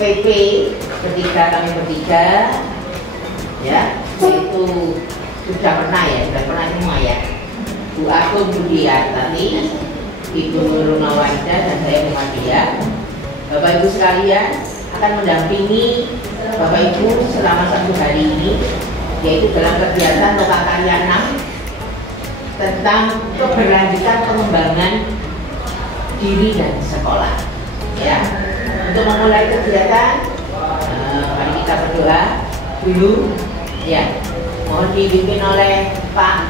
PP kami bertiga, ya, itu sudah pernah semua ya. Bu Agung Budiartani, Ibu Nurul Mawanda, dan saya Muhammadiyah. Bapak Ibu sekalian akan mendampingi Bapak Ibu selama 1 hari ini, yaitu dalam kegiatan Lokakarya 6 tentang keberlanjutan pengembangan diri dan sekolah. Ya, untuk memulai kegiatan, mari kita berdoa dulu. Ya, mohon dipimpin oleh Pak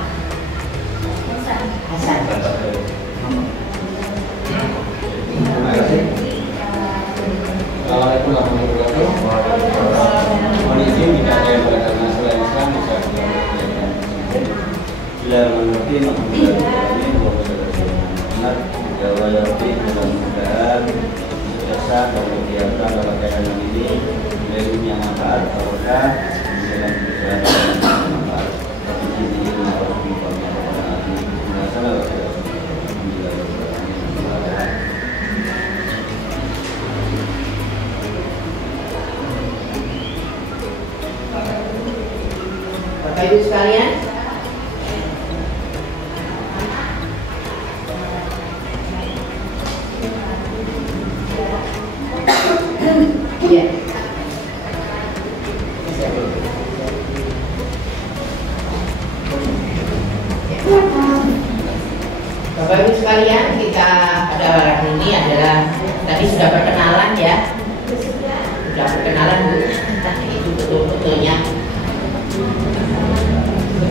Hasan. Terima kasih. Assalamualaikum warahmatullahi wabarakatuh. Mohon izin jika ada yang beragama selain Islam bisa dilakukan. Bila mengerti Muhammad mudah-mudahan jasa dan kegiatan Lokakarya ini menjadi yang manfaat barokah dalam kegiatan yang manfaat. Tapi ini Bapak Ibu sekalian, ya. Bapak Ibu sekalian, kita pada hari ini adalah tadi sudah perkenalan ya, sudah perkenalan Bu. Itu betul-betulnya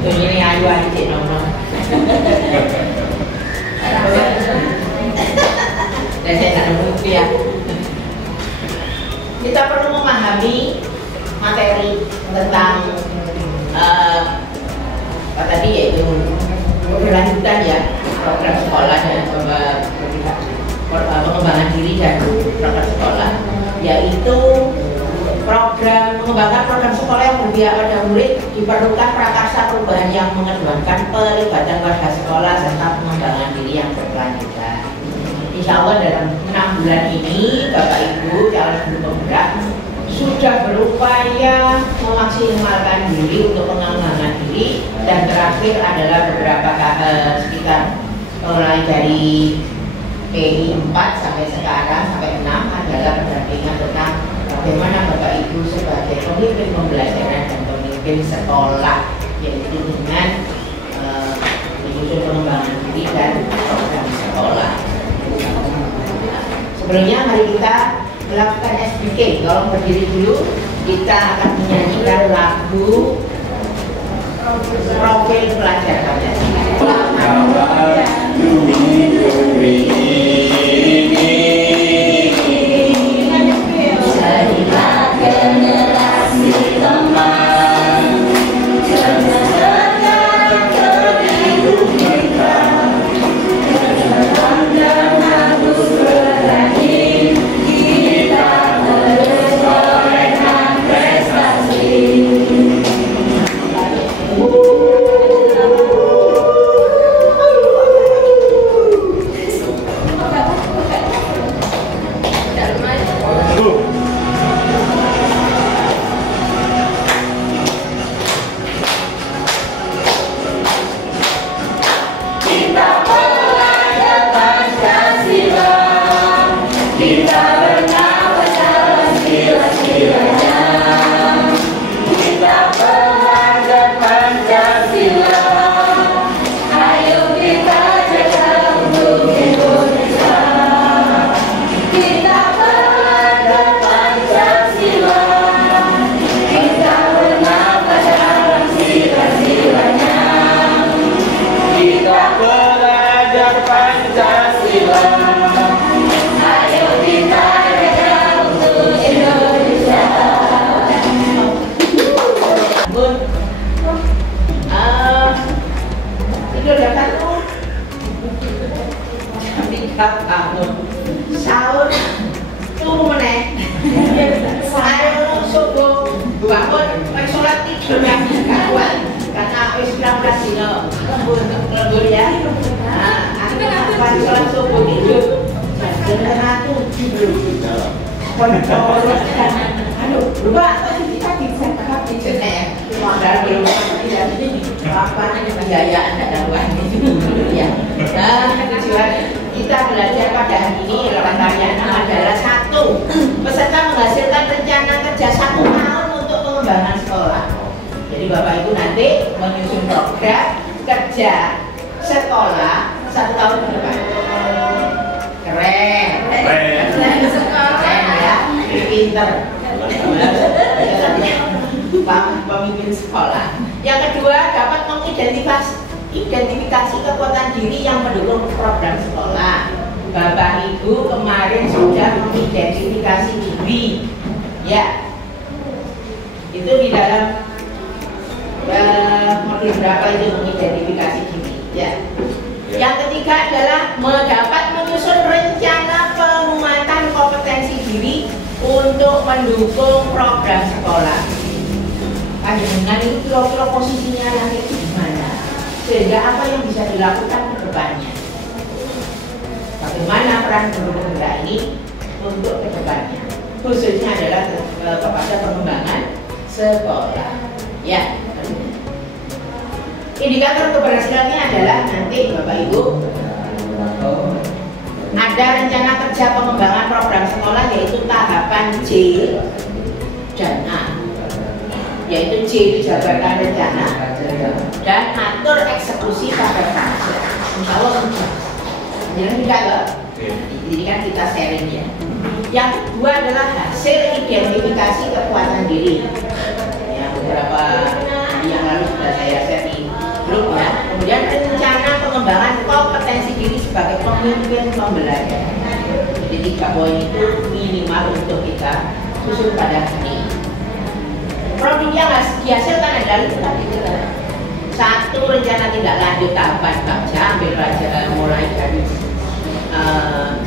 ini ayu aja nomor. Dan saya nggak nemu ya. Kita perlu memahami materi tentang apa tadi, yaitu keberlanjutan ya, program sekolah dan pengembangan diri dan program sekolah, yaitu program mengembangkan program sekolah yang berpihak pada murid. Diperlukan prakarsa perubahan yang mengedepankan pelibatan warga sekolah serta pengembangan diri yang berkelanjutan. Insya Allah dalam 6 bulan ini Bapak Ibu calon guru penggerak sudah berupaya memaksimalkan diri untuk pengembangan diri, dan terakhir adalah beberapa sekitar mulai dari PI 4 sampai sekarang sampai 6 adalah pendampingan tentang bagaimana Bapak Ibu sebagai pemimpin pembelajaran dan pemimpin sekolah, yaitu dengan menyusun pengembangan diri dan program sekolah. Sebelumnya mari kita melakukan SBK. Tolong berdiri dulu. Kita akan menyanyikan lagu Profil Pelajar Pancasila. Sahur turu meneh. Ayo subuh bangun sholat tidur yang kuat karena wis 19 dino lembur ya. Nah, aku sholat subuh tidur jam 7 belum. nanti menyusun program kerja sekolah 1 tahun ke depan. Keren ya, pinter. Pemimpin sekolah. Yang kedua, dapat mengidentifikasi kekuatan diri yang mendukung program sekolah. Bapak Ibu kemarin sudah mengidentifikasi diri, ya. Itu di dalam modul berapa itu mengidentifikasi diri, ya. Yang ketiga adalah dapat menyusun rencana penguatan kompetensi diri untuk mendukung program sekolah. Dengan ini kira-kira posisinya nanti gimana, sehingga apa yang bisa dilakukan ke depannya, bagaimana peran guru penggerak ini untuk ke depannya, khususnya adalah kepada pengembangan sekolah, ya. Indikator keberhasilannya adalah nanti Bapak Ibu ada rencana kerja pengembangan program sekolah, yaitu tahapan C dan A, yaitu C itu jabarkan rencana dan atur eksekusi pada fase. Insya Allah sudah. Jangan tidak loh. Jadi kan kita sharing ya. Yang kedua adalah hasil identifikasi kekuatan diri. Ya, beberapa hari yang lalu sudah saya share di grup ya. Kemudian rencana pengembangan kompetensi diri sebagai pemimpin pembelajaran. Jadi 3 poin itu minimal untuk kita susun pada hari ini. Produk yang dihasilkan adalah itu tadi. 1, rencana tindak lanjut tahapan kerja, ambil mulai dari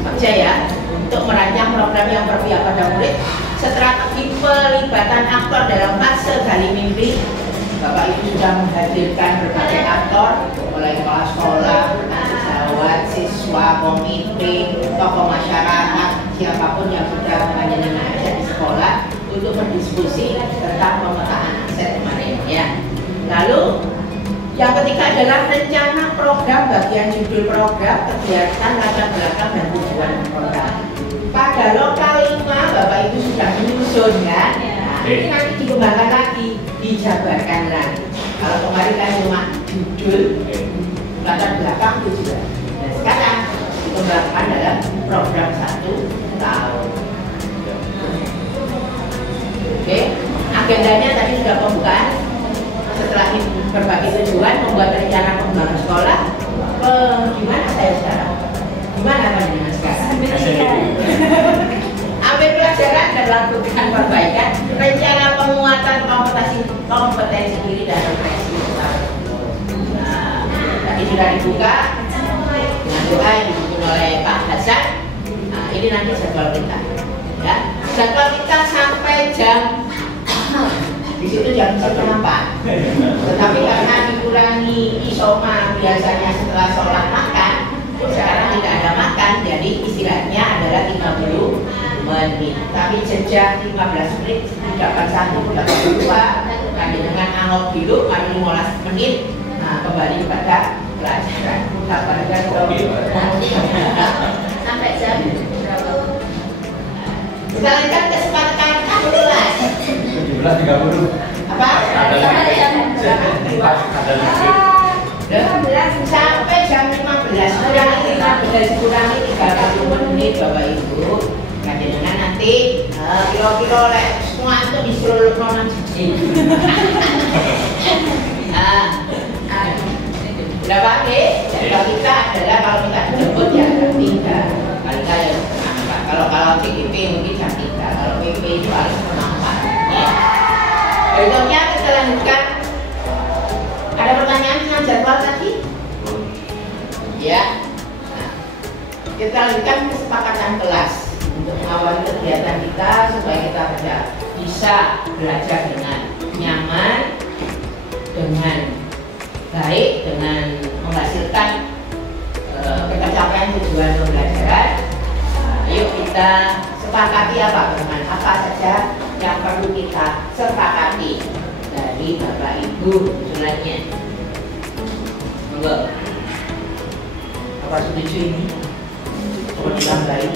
kerja ya, untuk merancang program yang berpihak pada murid, strategi pelibatan aktor dalam fase gali mimpi. Bapak Ibu sudah menghadirkan berbagai aktor, mulai kepala sekolah, siswawat, siswa, komite, tokoh masyarakat, siapapun yang sudah panjenengan ada di sekolah untuk berdiskusi tentang pemetaan aset kemarin ya. Lalu yang ketiga adalah rencana program, bagian judul program, kegiatan, latar belakang dan tujuan program. Pada lokal 5 Bapak Ibu sudah menyusun kan? Nah, ini nanti dikembangkan lagi, dijabarkan lagi. Kalau kemarin kan cuma judul, latar belakang, tujuan. Dan sekarang dikembangkan dalam program 1 tahun. Oke, agendanya tadi sudah pembukaan. Setelah berbagi tujuan, membuat rencana pengembangan sekolah. Gimana saya sekarang? Gimana panjenengan sekarang? Ambil pelajaran dan lakukan perbaikan. Rencana penguatan kompetensi diri dan refleksi. Nah, tadi sudah dibuka dengan doa yang dibuka oleh Pak Hasan. Nah, ini nanti jadwal kita. Ya, jadwal kita sampai jam di situ jam 3:30. Tetapi karena dikurangi isoma biasanya setelah sholat makan, sekarang tidak ada makan, jadi istirahatnya adalah 30 menit. Tapi sejak 15 menit, 31, 32, tadi dengan angok dulu, kami 15 menit, nah kembali kepada pelajaran. Kabarkan sampai jam berapa? Kita lanjutkan kesepakatan kelas. 17.30. Apa? Ada lagi. Sampai jam 15. Kurangi 30 menit Bapak Ibu. Kadang-kadang nanti kilo-kilo lek semua itu disuruh nonan jijik. Berapa nih? Jadwal kita adalah kalau kita jemput ya jam 3. Kita ya kalau CGP mungkin jam 3. Kalau PP itu harus menampak. Ya. Berikutnya kita lanjutkan. Ada pertanyaan tentang jadwal tadi? Ya. Nah, kita lanjutkan kesepakatan kelas untuk mengawali kegiatan kita supaya kita bisa belajar dengan nyaman, dengan baik, dengan menghasilkan pencapaian tujuan pembelajaran. Yuk kita sepakati apa saja yang perlu kita sepakati dari Bapak Ibu usulannya. Monggo. Apa setuju ini? Perlu ditambahi?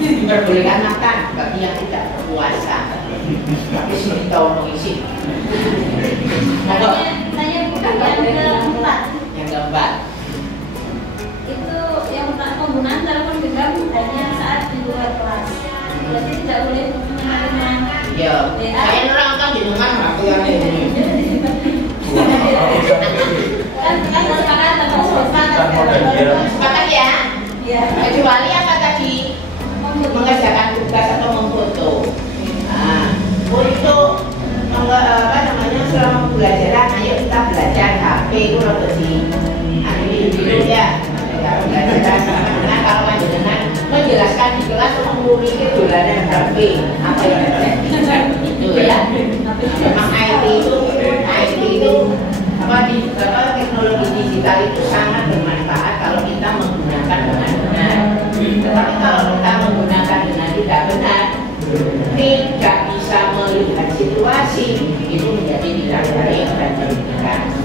Diperbolehkan makan bagi yang tidak berpuasa. Tapi sini tahu mengisi. Saya bukan yang keempat. Yang keempat, Itu yang penggunaan telepon genggam hanya saat di luar kelas. Jadi tidak boleh menerima. ya, saya nerangkan di rumah aku yang ini. Kan sekarang Sepakat ya? Ya. Kecuali apa tadi? Mengerjakan tugas atau memfoto. Nah, untuk apa namanya selama pembelajaran, ayo kita belajar HP itu loh di dulu ya. Kalau belajar, nah kalau panjenengan menjelaskan di kelas mengulik dolanan HP apa yang itu ya. Memang IT itu apa teknologi digital itu sangat bermanfaat kalau kita menggunakan dengan benar. Tetapi kalau kita menggunakan dengan tidak benar, tidak bisa melihat situasi, itu menjadi tidak baik dan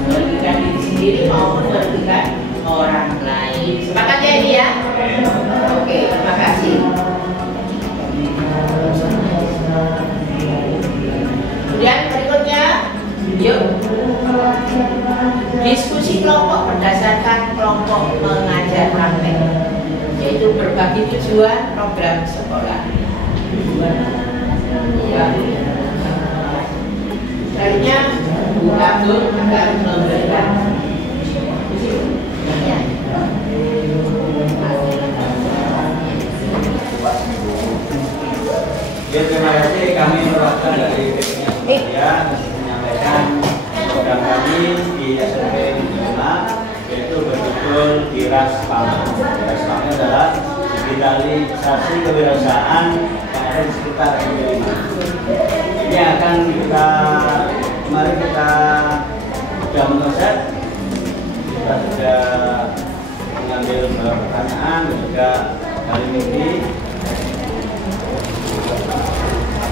merugikan diri sendiri maupun merugikan orang lain. Sepakat ya ini ya? Oke, terima kasih. Kemudian berikutnya, yuk diskusi kelompok berdasarkan kelompok mengajar praktek, yaitu berbagi tujuan program sekolah. Selanjutnya Bu Kabul akan memberikan. Ya, terima kasih. Kami mewakilkan dari ya menyampaikan program kami di SMP 5, yaitu berjudul Kiras Pangan. Kiras Pangan adalah digitalisasi kewirausahaan yang ada di sekitar SMP 5. Ini akan kemarin kita sudah mengkonsep, kita sudah mengambil beberapa pertanyaan dan juga kali ini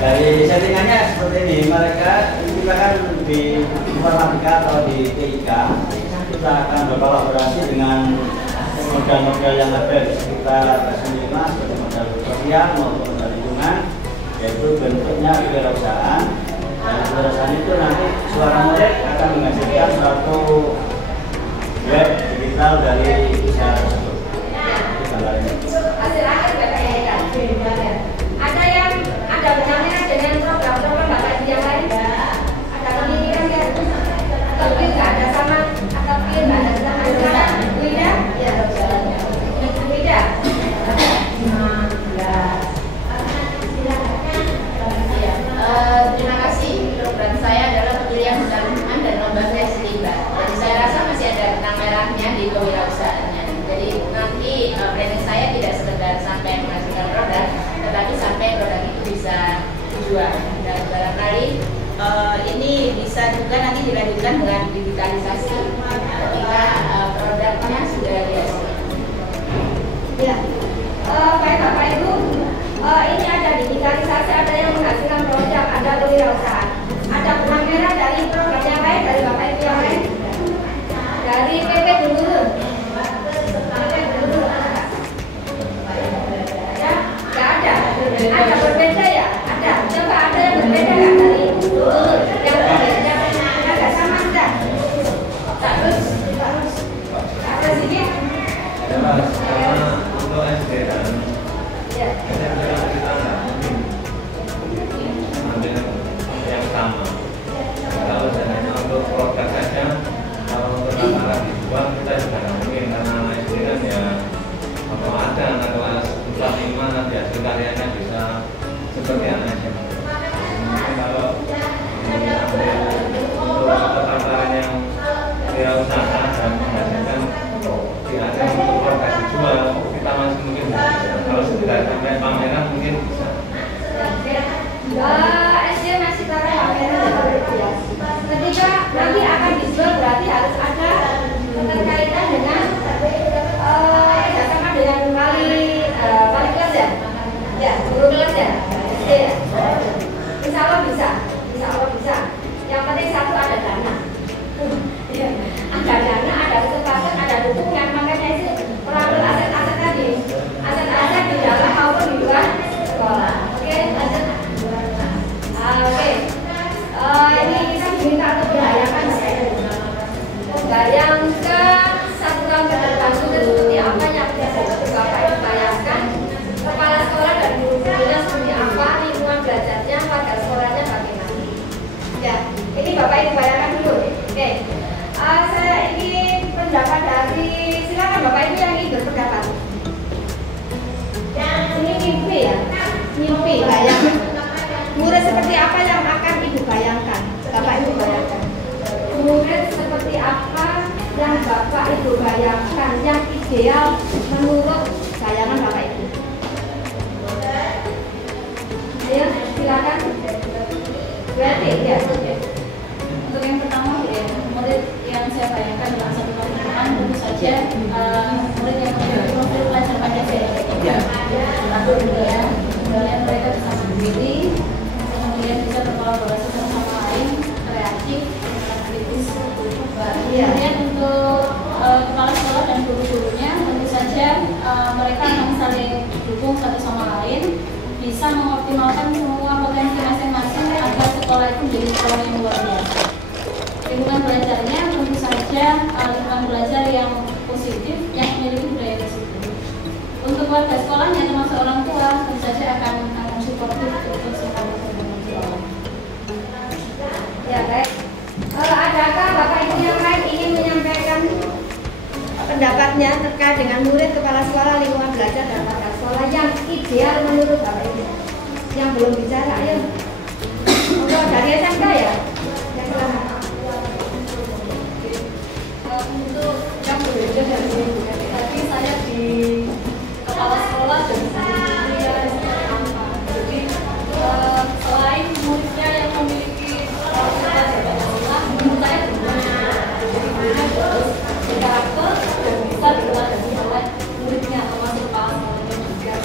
dari settingannya seperti ini. Kita kan di informatika atau di TIK, kita akan berkolaborasi dengan modal-modal yang ada di sekitar SMP 5 seperti modal sosial maupun modal lingkungan, yaitu bentuknya kewirausahaan. Dan kewirausahaan itu nanti suara murid akan menghasilkan suatu web digital dari usaha tersebut. Hasil akhir ada yang ada benarnya dengan program-program Bapak Ibu yang lain? Ada pemikiran ya? Atau tidak ada sama? Atau tidak ada sama? Tidak? Ya, tidak. Terima kasih. Program saya adalah pemilihan modal lingkungan dan lomba seleksi limbah. Jadi saya rasa masih ada benang merahnya di kewirausahaannya. Jadi nanti planning saya tidak sekedar sampai menghasilkan produk, tetapi sampai produk itu bisa dijual. Dan barangkali ini bisa juga nanti dilanjutkan dengan digitalisasi ketika produknya sudah dihasilkan. Ya. Baik Bapak Ibu, ini ada digitalisasi, ada yang menghasilkan produk, ada kewirausahaan. Ada benang merah dari program yang lain, dari Bapak Ibu yang lain, dari PP dulu. Ya, nggak ada. Ada berbeda ya? Ada. Coba ada yang berbeda nggak dari dulu? Yang berbeda, ada sama enggak? Terus, ada sedikit. Untuk SD dan Ya. kita nggak mungkin ambil yang sama. Kalau seandainya untuk produk saja, kalau untuk takaran dijual kita juga nggak mungkin, karena anak SD kan ya kalau ada anak kelas 4-5 nanti hasil karyanya bisa mimpi ya, mimpi bayangan. Murid seperti apa yang akan Ibu bayangkan? Bapak Ibu bayangkan. Murid seperti apa yang Bapak Ibu bayangkan, yang ideal menurut bayangan Bapak Ibu? Ayo, silakan. Berarti ya. Untuk yang pertama, murid yang saya bayangkan dalam satu tahun ke depan tentu saja murid yang memiliki profil belajar Pancasila. Kemudian mereka bisa mandiri, kemudian bisa berkolaborasi sama lain, kreatif, kritis. Kemudian untuk kepala sekolah dan guru-gurunya tentu saja mereka akan saling dukung satu sama lain, bisa mengoptimalkan semua potensi masing-masing agar sekolah itu menjadi sekolah yang luar biasa. Lingkungan belajarnya tentu saja lingkungan belajar yang positif, yang memiliki budaya positif. Untuk warga sekolahnya termasuk orang tua tentu saja akan suportif untuk sekolah sekolah. Ya baik. Adakah Bapak Ibu yang lain ingin menyampaikan pendapatnya terkait dengan murid, kepala sekolah, lingkungan belajar dan warga sekolah yang ideal menurut Bapak Ibu? Yang belum bicara, ayo. Untuk dari SMK ya? Ya silakan. Untuk yang berbeda dari tadi saya di kepala sekolah dan jadi selain muridnya yang memiliki Pancasila, menurut saya harus berkarakter dan bisa dipelajari oleh muridnya termasuk kepala sekolahnya juga.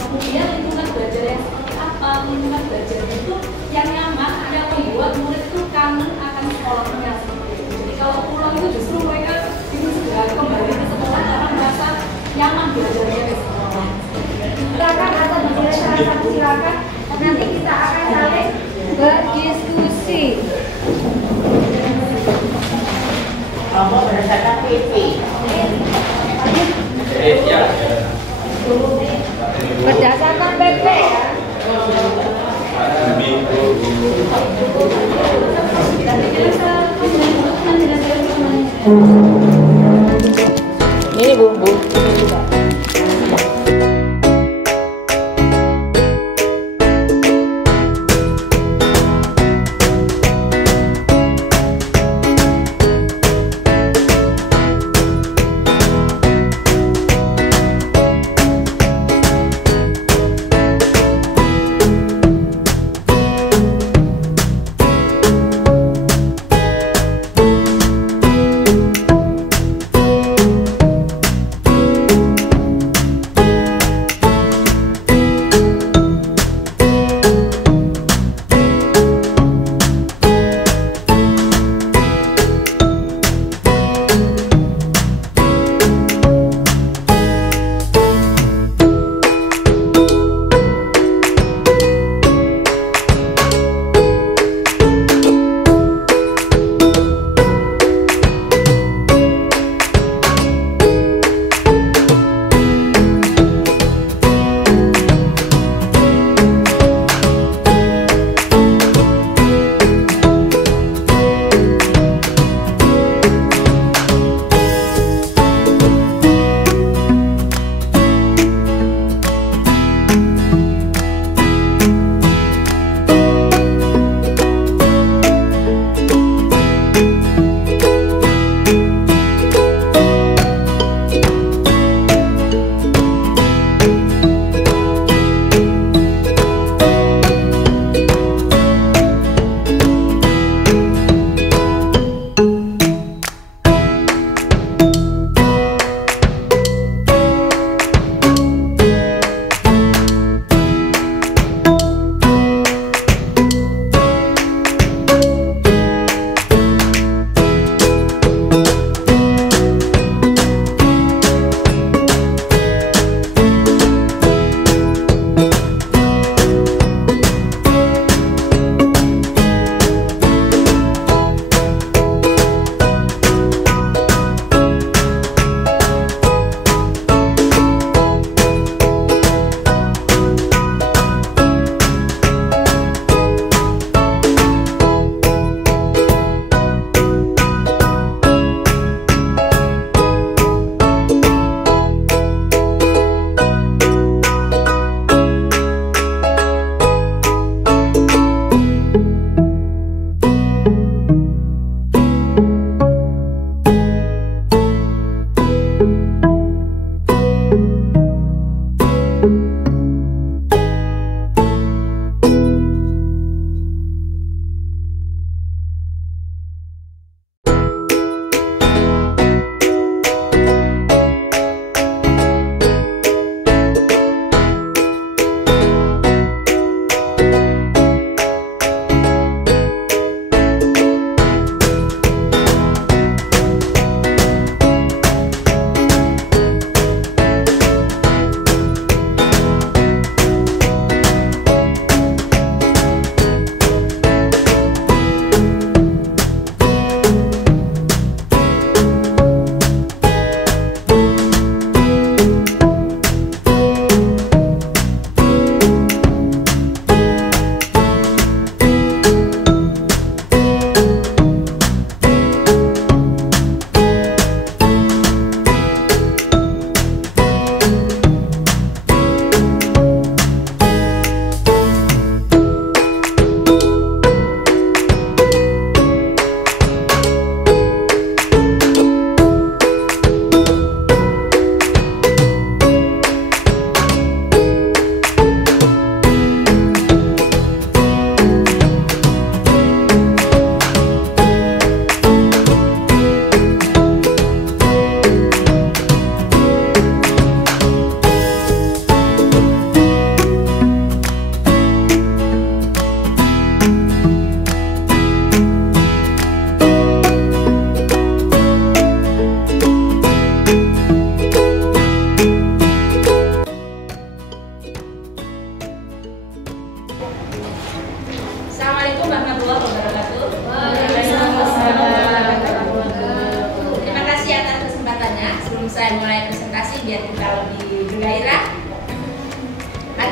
Kemudian lingkungan belajar yang seperti apa? Lingkungan belajar itu yang nyaman, yang membuat murid itu kangen akan sekolahnya. Kalau pulang itu justru mereka ingin segera kembali ke sekolah karena merasa nyaman belajarnya di sekolah. Silakan atau silakan. Nanti kita akan saling berdiskusi. Kelompok berdasarkan PP. Berdasarkan PP ya. Ini bumbu, ini juga.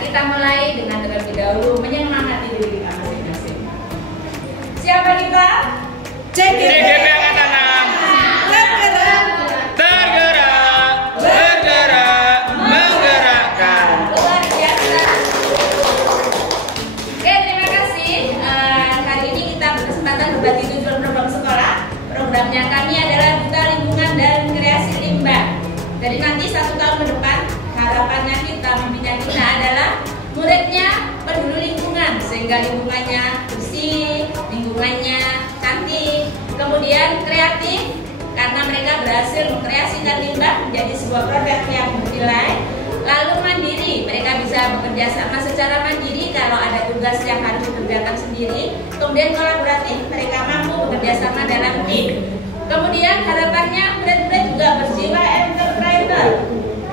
kita mulai dengan terlebih dahulu menyemangati diri kita masing-masing. Siapa kita? CGP Angkatan 6. Tergerak, bergerak, menggerakkan. Luar biasa. Oke, terima kasih. Hari ini kita berkesempatan berbagi tujuan program sekolah. Programnya kami adalah Duta Lingkungan dan Kreasi Limbah. Jadi nanti 1 tahun ke depan harapannya kita, mimpinya kita adalah muridnya peduli lingkungan, sehingga lingkungannya bersih, lingkungannya cantik, kemudian kreatif karena mereka berhasil mengkreasikan limbah menjadi sebuah produk yang bernilai. Lalu mandiri, mereka bisa bekerja sama secara mandiri kalau ada tugas yang harus dikerjakan sendiri. Kemudian kolaboratif, mereka mampu bekerja sama dalam tim. Kemudian harapannya murid-murid juga berjiwa entrepreneur.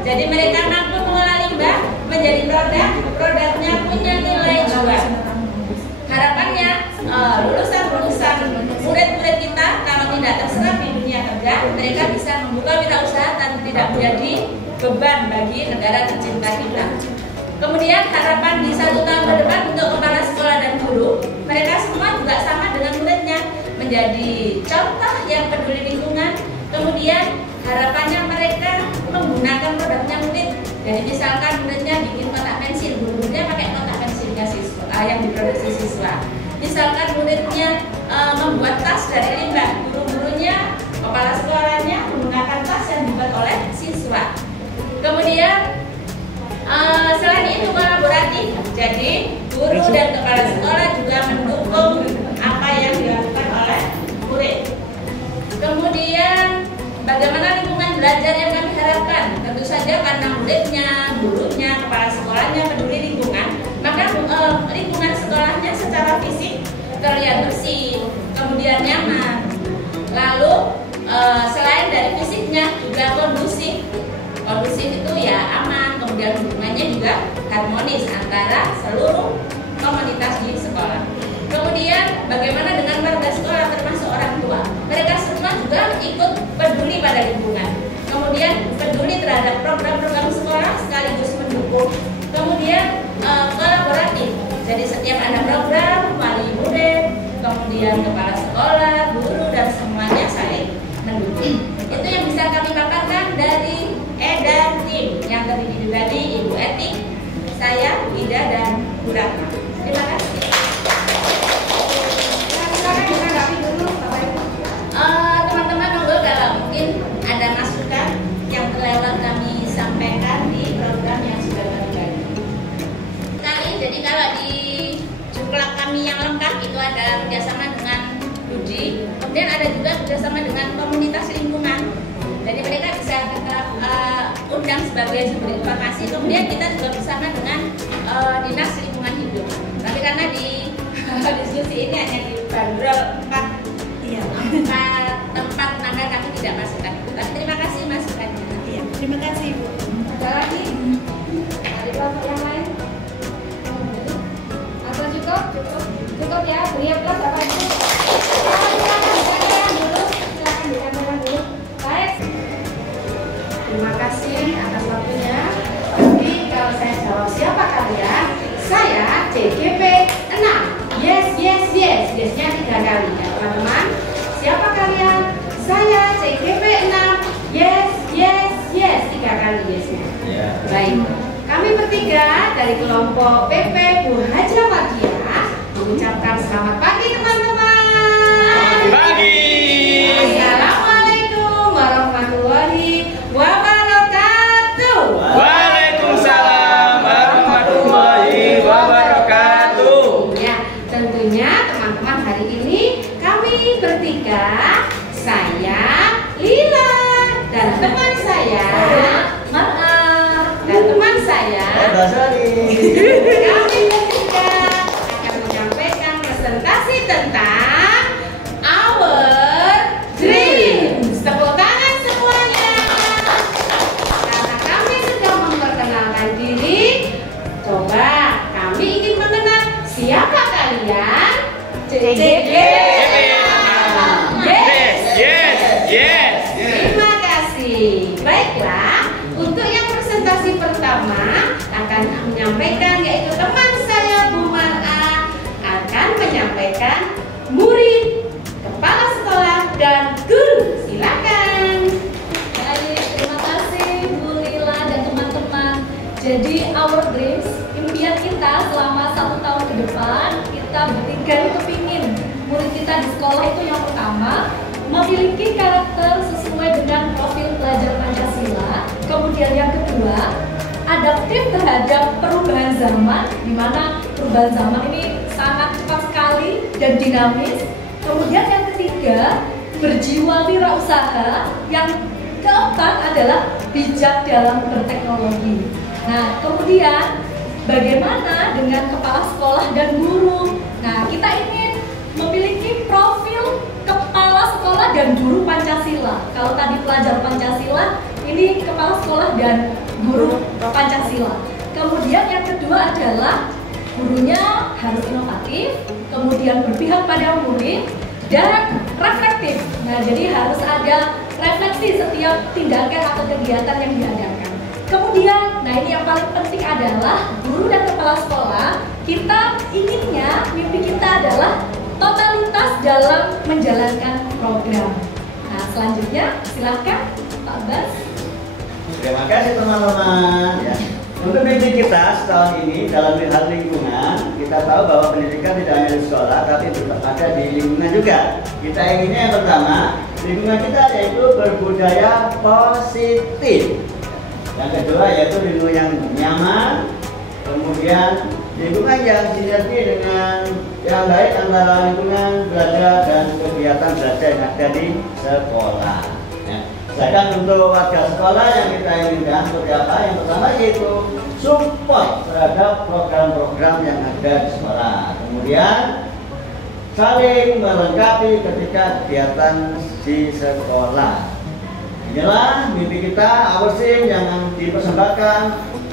Jadi mereka mampu mengolah limbah menjadi produk, produknya punya nilai jual. Harapannya lulusan-lulusan murid-murid kita kalau tidak terserap di dunia kerja, mereka bisa membuka wirausaha dan tidak menjadi beban bagi negara tercinta kita. Kemudian harapan di 1 tahun ke depan untuk kepala sekolah dan guru, mereka semua juga sama dengan muridnya, menjadi contoh yang peduli lingkungan. Kemudian harapannya mereka menggunakan produknya murid. Jadi misalkan muridnya bikin kotak pensil, gurunya pakai kotak pensilnya siswa yang diproduksi siswa. Misalkan muridnya membuat tas dari limbah, guru-gurunya, kepala sekolahnya menggunakan tas yang dibuat oleh siswa. Kemudian selain itu kolaboratif. Jadi guru dan kepala sekolah juga mendukung apa yang dilakukan oleh murid. Kemudian bagaimana lingkungan belajar yang kami harapkan? Tentu saja karena muridnya, gurunya, kepala sekolahnya peduli lingkungan, maka lingkungan sekolahnya secara fisik terlihat bersih, kemudian nyaman. Lalu selain dari fisiknya juga kondusif. Kondusif itu ya aman, kemudian hubungannya juga harmonis antara seluruh komunitas di sekolah. Kemudian bagaimana dengan warga sekolah termasuk orang tua? Mereka semua juga ikut peduli pada lingkungan. Kemudian peduli terhadap program-program sekolah sekaligus mendukung. Kemudian kolaboratif. Jadi setiap ada program, wali murid, kemudian kepala sekolah, guru dan semuanya saling mendukung. Itu yang bisa kami paparkan dari dan tim yang terdiri dari Ibu Etik, saya, Ida dan Bu Ratna. Terima kasih. Teman-teman monggo kalau mungkin ada masukan yang terlewat kami sampaikan di program yang sudah kami bagi. Jadi kalau di juklak kami yang lengkap itu ada kerjasama dengan Budi, kemudian ada juga kerjasama dengan komunitas lingkungan. Jadi mereka bisa kita undang sebagai sumber informasi. Kemudian kita juga bersama dengan Dinas Lingkungan Hidup. Tapi karena di diskusi ini hanya dibanderol 4 tempat, maka kami tidak masukkan itu. Tapi terima kasih masukannya. Iya, terima kasih Bu. Ada lagi? Ada kelompok yang lain? Atau cukup? Cukup ya, beri plus apa itu? Silakan dikamerakan dulu. Baik. Terima kasih atas waktunya. Tapi kalau saya jawab siapa kalian? Saya CGP 6. Yes. Yesnya 3 kali ya teman-teman. Siapa kalian? Saya CGP 6. Yes. 3 kali yesnya. Baik. Kami bertiga dari kelompok PP Bu Haja Madiah mengucapkan selamat pagi teman-teman. Pagi. Assalamualaikum warahmatullahi wabarakatuh. Waalaikumsalam warahmatullahi wabarakatuh. Ya, tentunya teman-teman hari ini kami bertiga, saya Lila dan teman saya dan teman saya kami bertiga akan menyampaikan presentasi tentang our dreams. Tepuk tangan semuanya. Karena kami sudah memperkenalkan diri, coba kami ingin mengenal siapa kalian? CGP. Yes. Terima kasih. Baiklah, untuk yang presentasi pertama pertama akan menyampaikan, yaitu teman saya Bu Mar'a akan menyampaikan murid, kepala sekolah, dan guru. Silakan. Baik, terima kasih Bu Lila dan teman-teman. Jadi our dreams, impian kita selama 1 tahun ke depan, kita bertiga itu pingin murid kita di sekolah itu yang pertama memiliki karakter sesuai dengan profil pelajar Pancasila. Kemudian yang kedua, adaptif terhadap perubahan zaman, di mana perubahan zaman ini sangat cepat sekali dan dinamis. Kemudian yang ketiga, berjiwa wirausaha. Yang keempat adalah bijak dalam berteknologi. Nah, kemudian bagaimana dengan kepala sekolah dan guru? Nah, kita ingin memiliki profil kepala sekolah dan guru Pancasila. Kalau tadi pelajar Pancasila, ini kepala sekolah dan guru Pancasila. Kemudian yang kedua adalah gurunya harus inovatif, kemudian berpihak pada murid, dan reflektif. Nah, jadi harus ada refleksi setiap tindakan atau kegiatan yang diadakan. Kemudian, nah ini yang paling penting adalah guru dan kepala sekolah, kita inginnya, mimpi kita adalah totalitas dalam menjalankan program. Nah, selanjutnya silakan Pak Bas. Terima kasih teman-teman. Ya. Untuk mimpi kita setahun ini dalam hal lingkungan, kita tahu bahwa pendidikan tidak hanya di sekolah, tapi juga ada di lingkungan juga. Kita inginnya yang pertama, lingkungan kita yaitu berbudaya positif. Yang kedua yaitu lingkungan yang nyaman, kemudian lingkungan yang sinergi dengan yang baik antara lingkungan belajar dan kegiatan belajar yang ada di sekolah. Ya. Sedangkan untuk warga sekolah yang kita inginkan seperti apa? Yang pertama yaitu support terhadap program-program yang ada di sekolah. Kemudian saling melengkapi ketika kegiatan di sekolah. Inilah mimpi kita, our dream yang dipersembahkan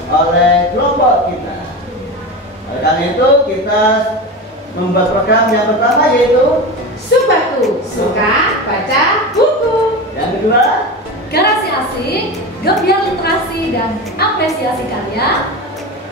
oleh kelompok kita. Oleh karena itu kita membuat program yang pertama yaitu Sumbatu, suka baca buku. Yang kedua, Garasi Asik, Gebiar Literasi dan Apresiasi Karya.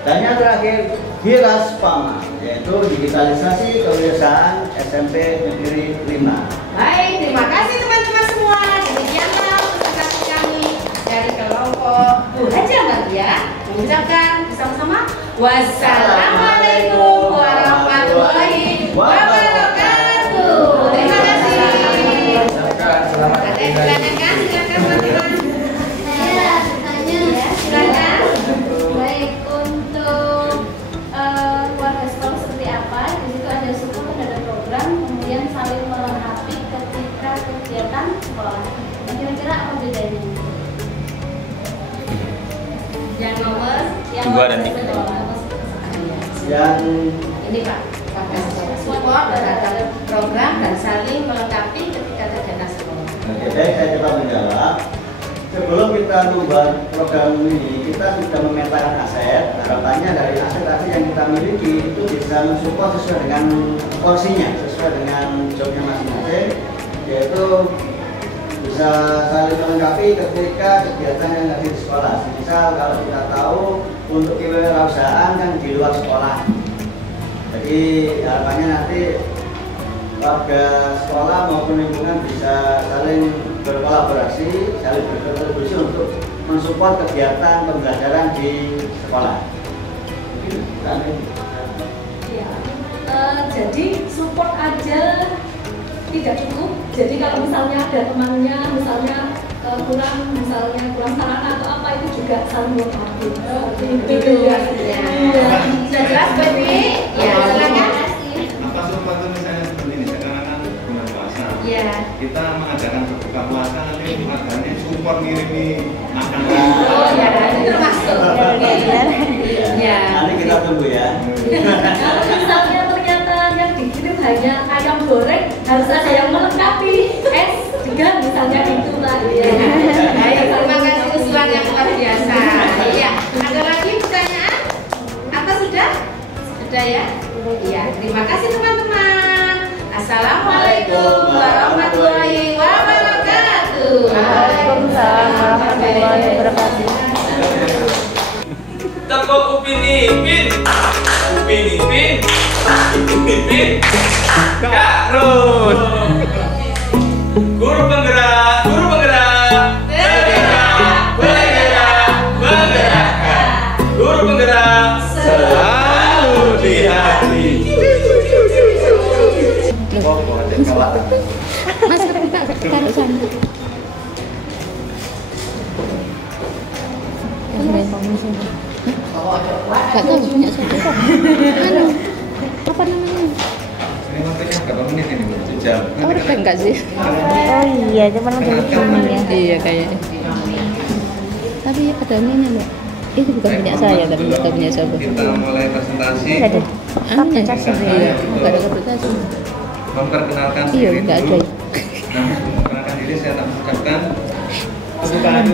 dan yang terakhir Giras Pama, yaitu digitalisasi kewirausahaan SMP Negeri 5. Baik, terima kasih teman-teman semua. Demikianlah presentasi kami dari kelompok Bu Haja Maria mengucapkan bersama-sama wassalamualaikum warahmatullahi wabarakatuh. Terima kasih. Ada yang ditanyakan? Silakan teman-teman. Saya bertanya, Ya, silakan. baik untuk keluarga sekolah seperti apa? Di situ ada support, ada program, kemudian saling melengkapi ketika kegiatan sekolah. Kira-kira apa bedanya? Yang nomor Dua dan tiga. Yang ini Pak, support terhadap program dan saling melengkapi ketika kegiatan sekolah. Oke, baik, saya coba menjawab. Sebelum kita membuat program ini, kita sudah memetakan aset. Harapannya dari aset-aset yang kita miliki itu bisa mensupport sesuai dengan porsinya, sesuai dengan jobnya masing-masing, yaitu bisa saling melengkapi ketika kegiatan yang ada di sekolah. Misal kalau kita tahu untuk kewirausahaan kan di luar sekolah. Jadi harapannya nanti warga sekolah maupun lingkungan bisa saling berkolaborasi, saling berkontribusi untuk mensupport kegiatan pembelajaran di sekolah. Ya, jadi support aja tidak cukup. Jadi kalau misalnya ada temannya, misalnya kurang sarana atau apa, itu juga saling melengkapi. Itu maksudnya. Sudah jelas Bapak? Ya, silakan. Apa support itu misalnya seperti ini, sekarang kan bulan puasa. Ya. Kita mengadakan berbuka puasa, nanti keluarganya support ngirimi makanan. Oh ya, itu termasuk. Ya. Nanti kita tunggu ya. Kalau misalnya ternyata yang dikirim hanya ayam goreng, harus ada yang melengkapi es juga misalnya gitu Pak. Baik, terima kasih usulan yang luar biasa. Iya, ada lagi pertanyaan? Apa sudah? Sudah ya? Iya, terima kasih teman-teman. Assalamualaikum warahmatullahi wabarakatuh. Waalaikumsalam warahmatullahi wabarakatuh. teko Upin Ipin. Upin Ipin. Upin Ipin. Karun. Guru penggerak, guru penggerak. Bergerak, bergerak, bergerakkan. Guru penggerak selalu di hati. Mas, taruh sana. Gak tahu punya siapa. Anu, apa namanya? Ini waktunya berapa menit ini Bu? Sejam. Oh, udah enggak sih? Oh iya, cuma udah begini ya. Iya kayaknya. Tapi ya pada ini Mbak. Itu bukan punya saya, tapi bukan punya siapa. Kita mulai presentasi. Ada deh. Aplikasi iya, enggak ada aplikasi. Memperkenalkan Iya, diri enggak ada. dulu. Nah, memperkenalkan diri saya tak mengucapkan Salam.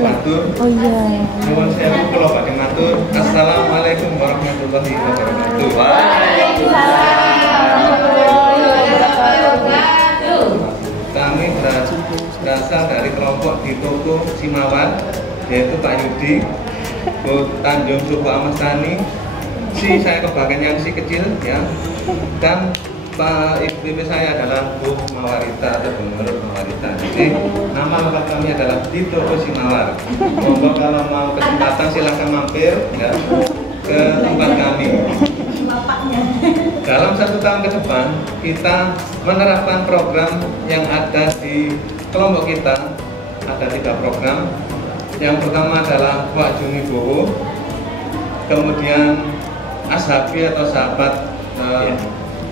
Batur. Oh iya. Nuwun sewu kula badhe matur. Assalamualaikum warahmatullahi wabarakatuh. Kami berasal dari kelompok di Toko Simawan, yaitu Pak Yudi, Bu Tanjung Suku Amastani, saya kebagian yang si kecil ya, dan Pak Ibu saya adalah Bu Mawarita atau Bu Menurut Mawarita. Jadi nama lengkap kami adalah Tito Kusimawar. Monggo kalau mau kesempatan silahkan mampir ya, ke tempat kami. Dalam 1 tahun ke depan kita menerapkan program yang ada di kelompok kita. Ada 3 program. Yang pertama adalah Wak Juni Bowo, kemudian Ashabi atau sahabat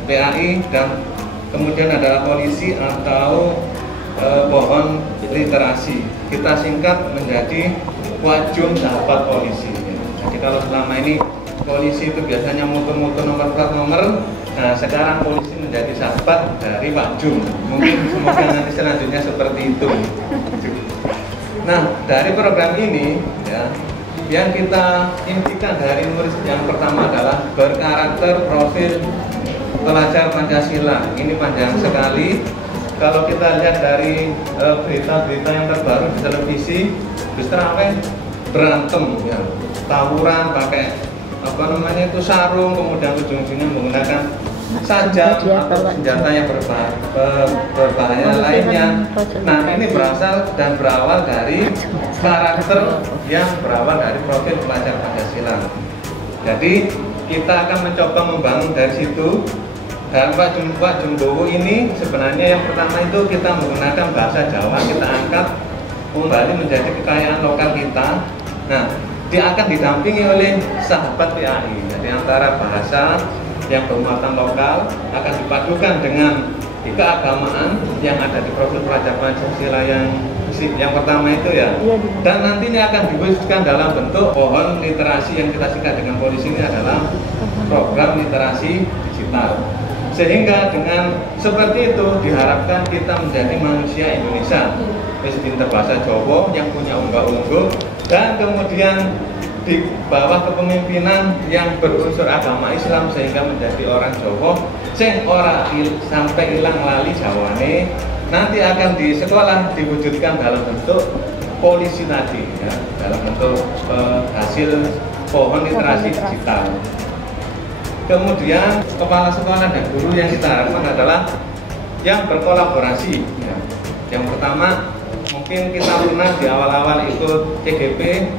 PAI, dan kemudian adalah polisi atau pohon literasi. Kita singkat menjadi Wajum Sahabat Polisi. Jadi kalau selama ini polisi itu biasanya muter-muter nomor plat nomor, nah sekarang polisi menjadi sahabat dari Wajum. Mungkin semoga nanti selanjutnya seperti itu. Nah, dari program ini ya, yang kita impikan dari murid yang pertama adalah berkarakter profil pelajar Pancasila. Ini panjang sekali. Kalau kita lihat dari berita-berita yang terbaru di televisi, justru berantem, ya, tawuran pakai apa namanya itu sarung, kemudian ujung-ujungnya menggunakan sajam atau senjata yang berbahaya lainnya. Nah, ini berasal dan berawal dari karakter yang berawal dari profil pelajar Pancasila. Jadi kita akan mencoba membangun dari situ. Dan Pak Jumbowo ini sebenarnya yang pertama itu kita menggunakan bahasa Jawa, kita angkat kembali menjadi kekayaan lokal kita. Nah, dia akan didampingi oleh sahabat PAI. Jadi antara bahasa yang bermuatan lokal akan dipadukan dengan keagamaan yang ada di profil pelajar Pancasila yang pertama itu ya. Dan nantinya akan diwujudkan dalam bentuk pohon literasi yang kita singkat dengan polisi ini adalah program literasi digital. Sehingga dengan seperti itu diharapkan kita menjadi manusia Indonesia wis pinter bahasa Jawa yang punya unggah-ungguh, dan kemudian di bawah kepemimpinan yang berunsur agama Islam sehingga menjadi orang Jawa sing ora sampai hilang lali Jawane. Nanti akan di sekolah diwujudkan dalam bentuk polisi tadi ya, dalam bentuk hasil pohon literasi digital. Kemudian kepala sekolah dan guru yang kita harapkan adalah yang berkolaborasi ya. Yang pertama, mungkin kita pernah di awal-awal ikut CGP,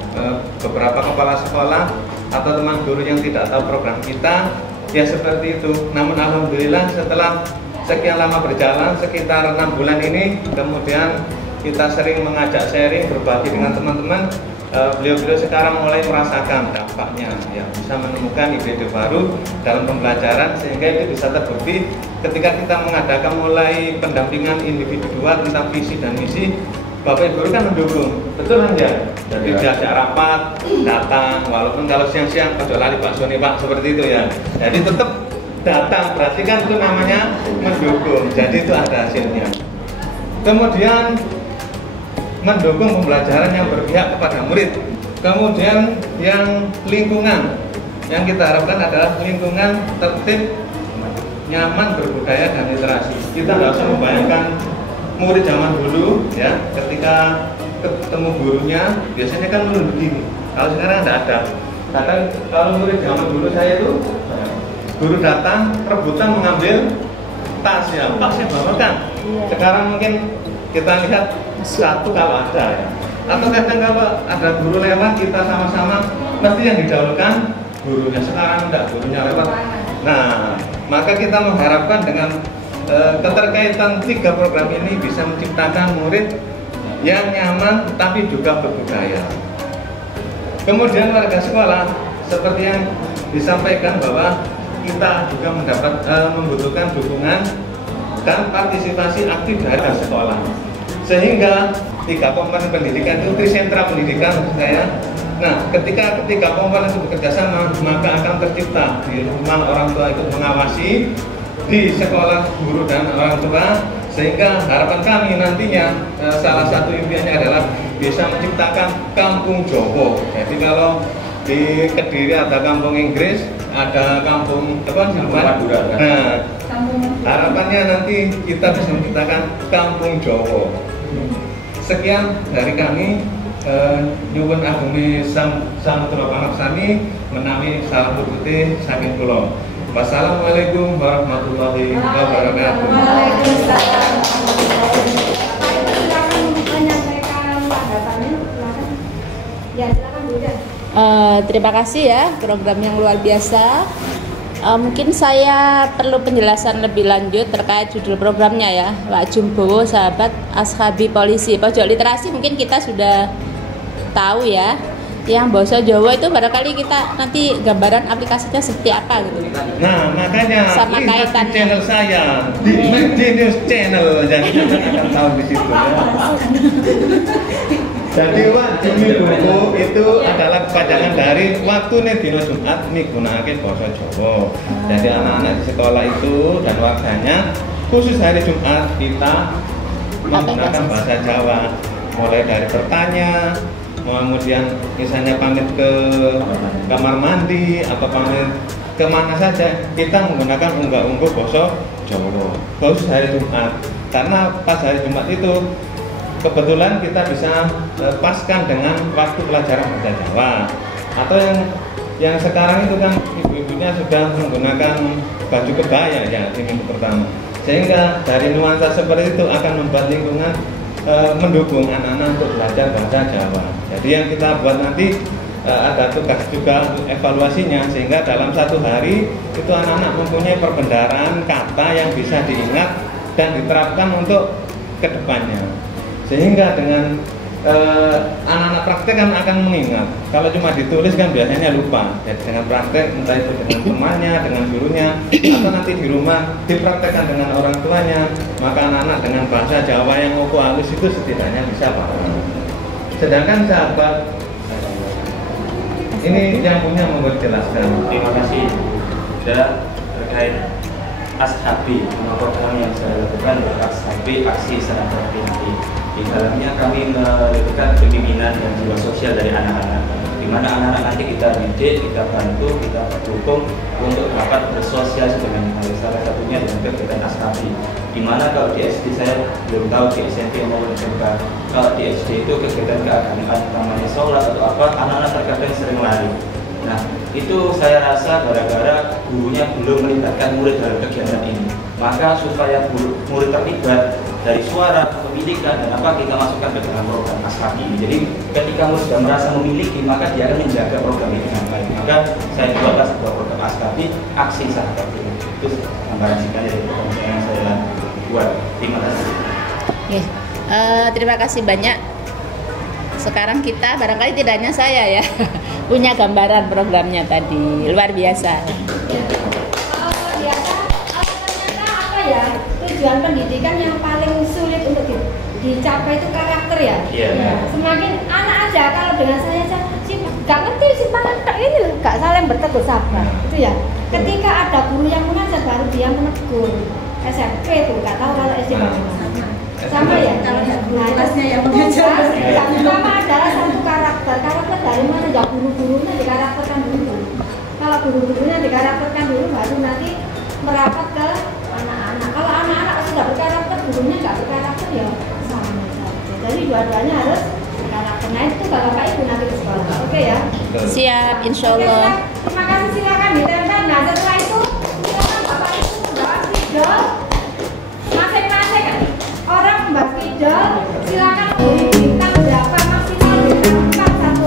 beberapa kepala sekolah atau teman guru yang tidak tahu program kita ya seperti itu. Namun alhamdulillah setelah sekian lama berjalan, sekitar 6 bulan ini, kemudian kita sering mengajak sharing, berbagi dengan teman-teman. Beliau-beliau sekarang mulai merasakan dampaknya, ya, bisa menemukan ide-ide baru dalam pembelajaran, sehingga itu bisa terbukti ketika kita mengadakan mulai pendampingan individual tentang visi dan misi. Bapak Ibu kan mendukung, betul kan ya? Jadi diajak rapat, datang, walaupun kalau siang-siang pada lali Pak Soni Pak seperti itu ya. Jadi tetap datang, berarti kan itu namanya mendukung. Jadi itu ada hasilnya. Kemudian mendukung pembelajaran yang berpihak kepada murid. Kemudian yang lingkungan, yang kita harapkan adalah lingkungan tertib, nyaman, berbudaya, dan literasi. Kita nggak usah membayangkan murid zaman dulu ya, ketika ketemu gurunya biasanya kan begini, Kalau sekarang tidak ada. Kadang kalau murid zaman dulu saya itu, guru datang rebutan mengambil tas ya, pak saya bawakan. Sekarang mungkin kita lihat satu kalau ada ya. Atau kadang kalau ada guru lewat kita sama-sama mesti yang didahulukan gurunya. Sekarang tidak, gurunya lewat. Nah, maka kita mengharapkan dengan keterkaitan 3 program ini bisa menciptakan murid yang nyaman tapi juga berbudaya. Kemudian warga sekolah seperti yang disampaikan bahwa kita juga membutuhkan dukungan dan partisipasi aktif dari sekolah, sehingga 3 komponen pendidikan itu trisentra pendidikan maksud saya. Nah, ketika 3 komponen itu bekerja sama, maka akan tercipta di rumah orang tua ikut mengawasi, di sekolah guru dan orang tua, sehingga harapan kami nantinya salah satu impiannya adalah bisa menciptakan kampung Jawa. Jadi kalau di Kediri ada kampung Inggris, ada kampung apa? Nah, harapannya nanti kita bisa menciptakan kampung Jawa. Sekian dari kami. Nyuwun agumi Samudra Pangabsani menawi salam putih saking kula. Wassalamualaikum warahmatullahi wabarakatuh. Waalaikumsalam. Silakan menyampaikan tanggapannya, silakan. Ya, silakan Bu. Terima kasih ya, program yang luar biasa. Mungkin saya perlu penjelasan lebih lanjut terkait judul programnya ya, Wak Jumbowo Sahabat Ashabi Polisi. Pojok literasi mungkin kita sudah tahu ya. Yang bahasa Jawa itu barangkali kita nanti gambaran aplikasinya seperti apa gitu. Nah, makanya sama kaitannya channel saya di News Channel, jadi kalian akan tahu di situ ya. Jadi Wak Jumbowo itu adalah kepanjangan dari waktu dina Jumat migunakaken basa Jawa. Jadi anak-anak di sekolah itu dan warganya khusus hari Jumat kita menggunakan bahasa Jawa, mulai dari bertanya, kemudian misalnya pamit ke kamar mandi atau pamit kemana saja kita menggunakan unggah-ungguh basa Jawa khusus hari Jumat, karena pas hari Jumat itu kebetulan kita bisa paskan dengan waktu pelajaran bahasa Jawa. Atau yang sekarang itu kan ibu-ibunya sudah menggunakan baju kebaya ya di minggu pertama, sehingga dari nuansa seperti itu akan membuat lingkungan mendukung anak-anak untuk belajar bahasa Jawa. Jadi yang kita buat nanti ada tugas juga untuk evaluasinya, sehingga dalam 1 hari itu anak-anak mempunyai perbendaharaan kata yang bisa diingat dan diterapkan untuk kedepannya. Sehingga dengan anak-anak praktek kan akan mengingat. Kalau cuma ditulis kan biasanya lupa. Jadi dengan praktek, entah itu dengan temannya, dengan gurunya, atau nanti di rumah dipraktekkan dengan orang tuanya, maka anak-anak dengan bahasa Jawa yang opo halus itu setidaknya bisa paham. Sedangkan sahabat ini yang punya mau jelaskan. Terima kasih sudah terkait Ashabi, program yang saya lakukan Ashabi aksi serang provinsi. Di dalamnya kami melakukan kepemimpinan dan jiwa sosial dari anak-anak, di mana anak-anak nanti kita didik, kita bantu, kita dukung untuk dapat bersosialisasi dengan hal. Salah satunya dengan kegiatan Ashabi, di mana kalau di SD saya belum tahu, di SMP maupun SMK, kalau di SD itu kegiatan keagamaan namanya sholat atau apa, anak-anak terkadang sering lari. Nah, itu saya rasa gara-gara gurunya belum melibatkan murid dalam kegiatan ini. Maka supaya murid terlibat dari suara, pemilikan dan apa, kita masukkan ke dalam program Ashabi ini. Jadi ketika murid sudah merasa memiliki, maka dia akan menjaga program ini dengan baik. Maka saya buatlah sebuah program Ashabi aksi sahabat ini. Itu gambaran singkat dari program yang saya buat. Terima kasih. Yes. Terima kasih banyak. Sekarang kita barangkali tidak hanya saya ya punya gambaran programnya tadi, luar biasa. Ternyata apa ya, tujuan pendidikan yang paling sulit untuk dicapai itu karakter ya. Semakin anak aja kalau dengan saya gak ngerti sih karakter ini loh, gak saling bertegur sabar itu ya. Ketika ada guru yang mengajar baru dia menegur. SMP tuh gak tahu kalau SD sama ya. Nah, kelasnya yang mengajar. Yang pertama adalah satu karakter dari mana ya, guru-gurunya dikarakterkan dulu. Kalau guru-gurunya dikarakterkan dulu, baru nanti merapat ke anak-anak. Kalau anak-anak sudah berkarakter, gurunya nggak berkarakter ya sama saja. Jadi dua-duanya harus berkarakter Nah itu Bapak Ibu nanti ke sekolah, oke ya? Siap, insya Oke, Allah. terima kasih, silakan ditempel. Nah setelah itu silakan Bapak Ibu membawa spidol. Masing-masing orang membawa spidol. Silakan beri bintang berapa maksimal bintang 4 1.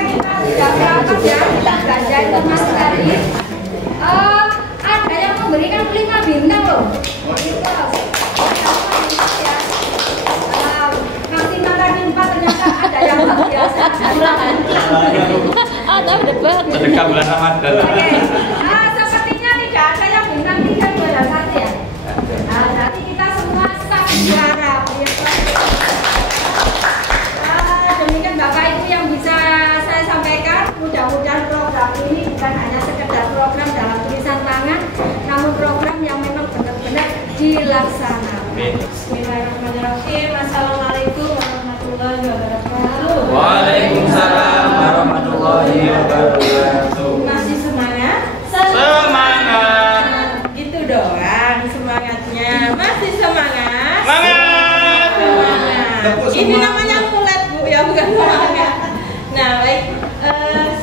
Silakan karena pertanyaan itu segala sesuatu tidak ada yang memberikan 5 bintang loh. Maksimal lagi 4 ternyata ada yang luar biasa. Oh, tahu debat. Sedekah bulan Ramadan. Oke. Sepertinya tidak ada yang bintang 3, 2, dan 1 ya. Nah, nanti kita semua sang juara. Demikian Bapak Ibu yang bisa saya sampaikan. Mudah-mudahan program ini bukan hanya sekedar program dalam tulisan tangan, namun program yang memang benar-benar dilaksanakan. Bismillahirrahmanirrahim. Assalamualaikum warahmatullahi wabarakatuh. Waalaikumsalam warahmatullahi wabarakatuh. Masih semangat? Semangat. Gitu doang semangatnya. Masih semangat? Semangat. Semangat. Ini namanya mulet Bu ya, bukan semangat. Nah baik,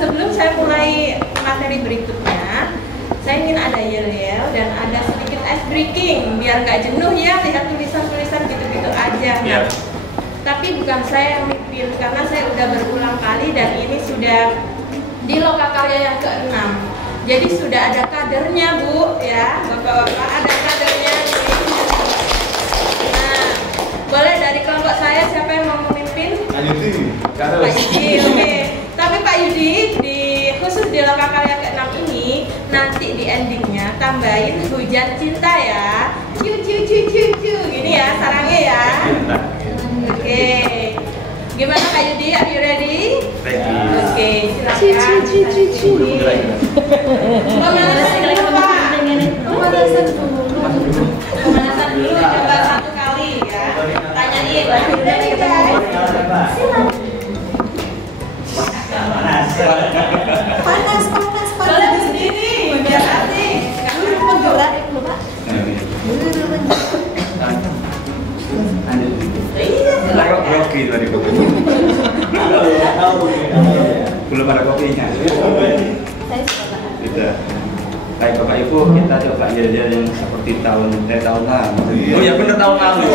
sebelum saya mulai materi berikutnya, saya ingin ada yel-yel dan ada sedikit ice breaking biar gak jenuh ya lihat tulisan-tulisan gitu-gitu aja. Ya. Tapi bukan saya yang mimpin karena saya udah berulang kali dan ini sudah di lokakarya yang ke-6. Jadi sudah ada kadernya Bu ya, Bapak-bapak ada kadernya nih. Nah, boleh dari kelompok saya siapa yang mau memimpin? Pak Yudi. Pak Yudi, oke. Tapi Pak Yudi di khusus di lokakarya ke-6 ini nanti di endingnya tambahin hujan cinta ya. Ciu ciu ciu ciu ciu gini ya sarangnya ya. Oke. Gimana Kak Yudi? Are you ready? Ready. Oke, silakan. Pemanasan dulu Pak. Pemanasan dulu. Pemanasan dulu coba 1 kali ya. Tanyain. Are you ready guys? Panas. Boleh berdiri. Biar asik. Guru penggerak itu Pak. Kok grogi tadi belum ada kopinya. Tidak. Baik Bapak Ibu, kita coba yel-yel yang seperti tahun lalu. Oh ya benar tahun lalu.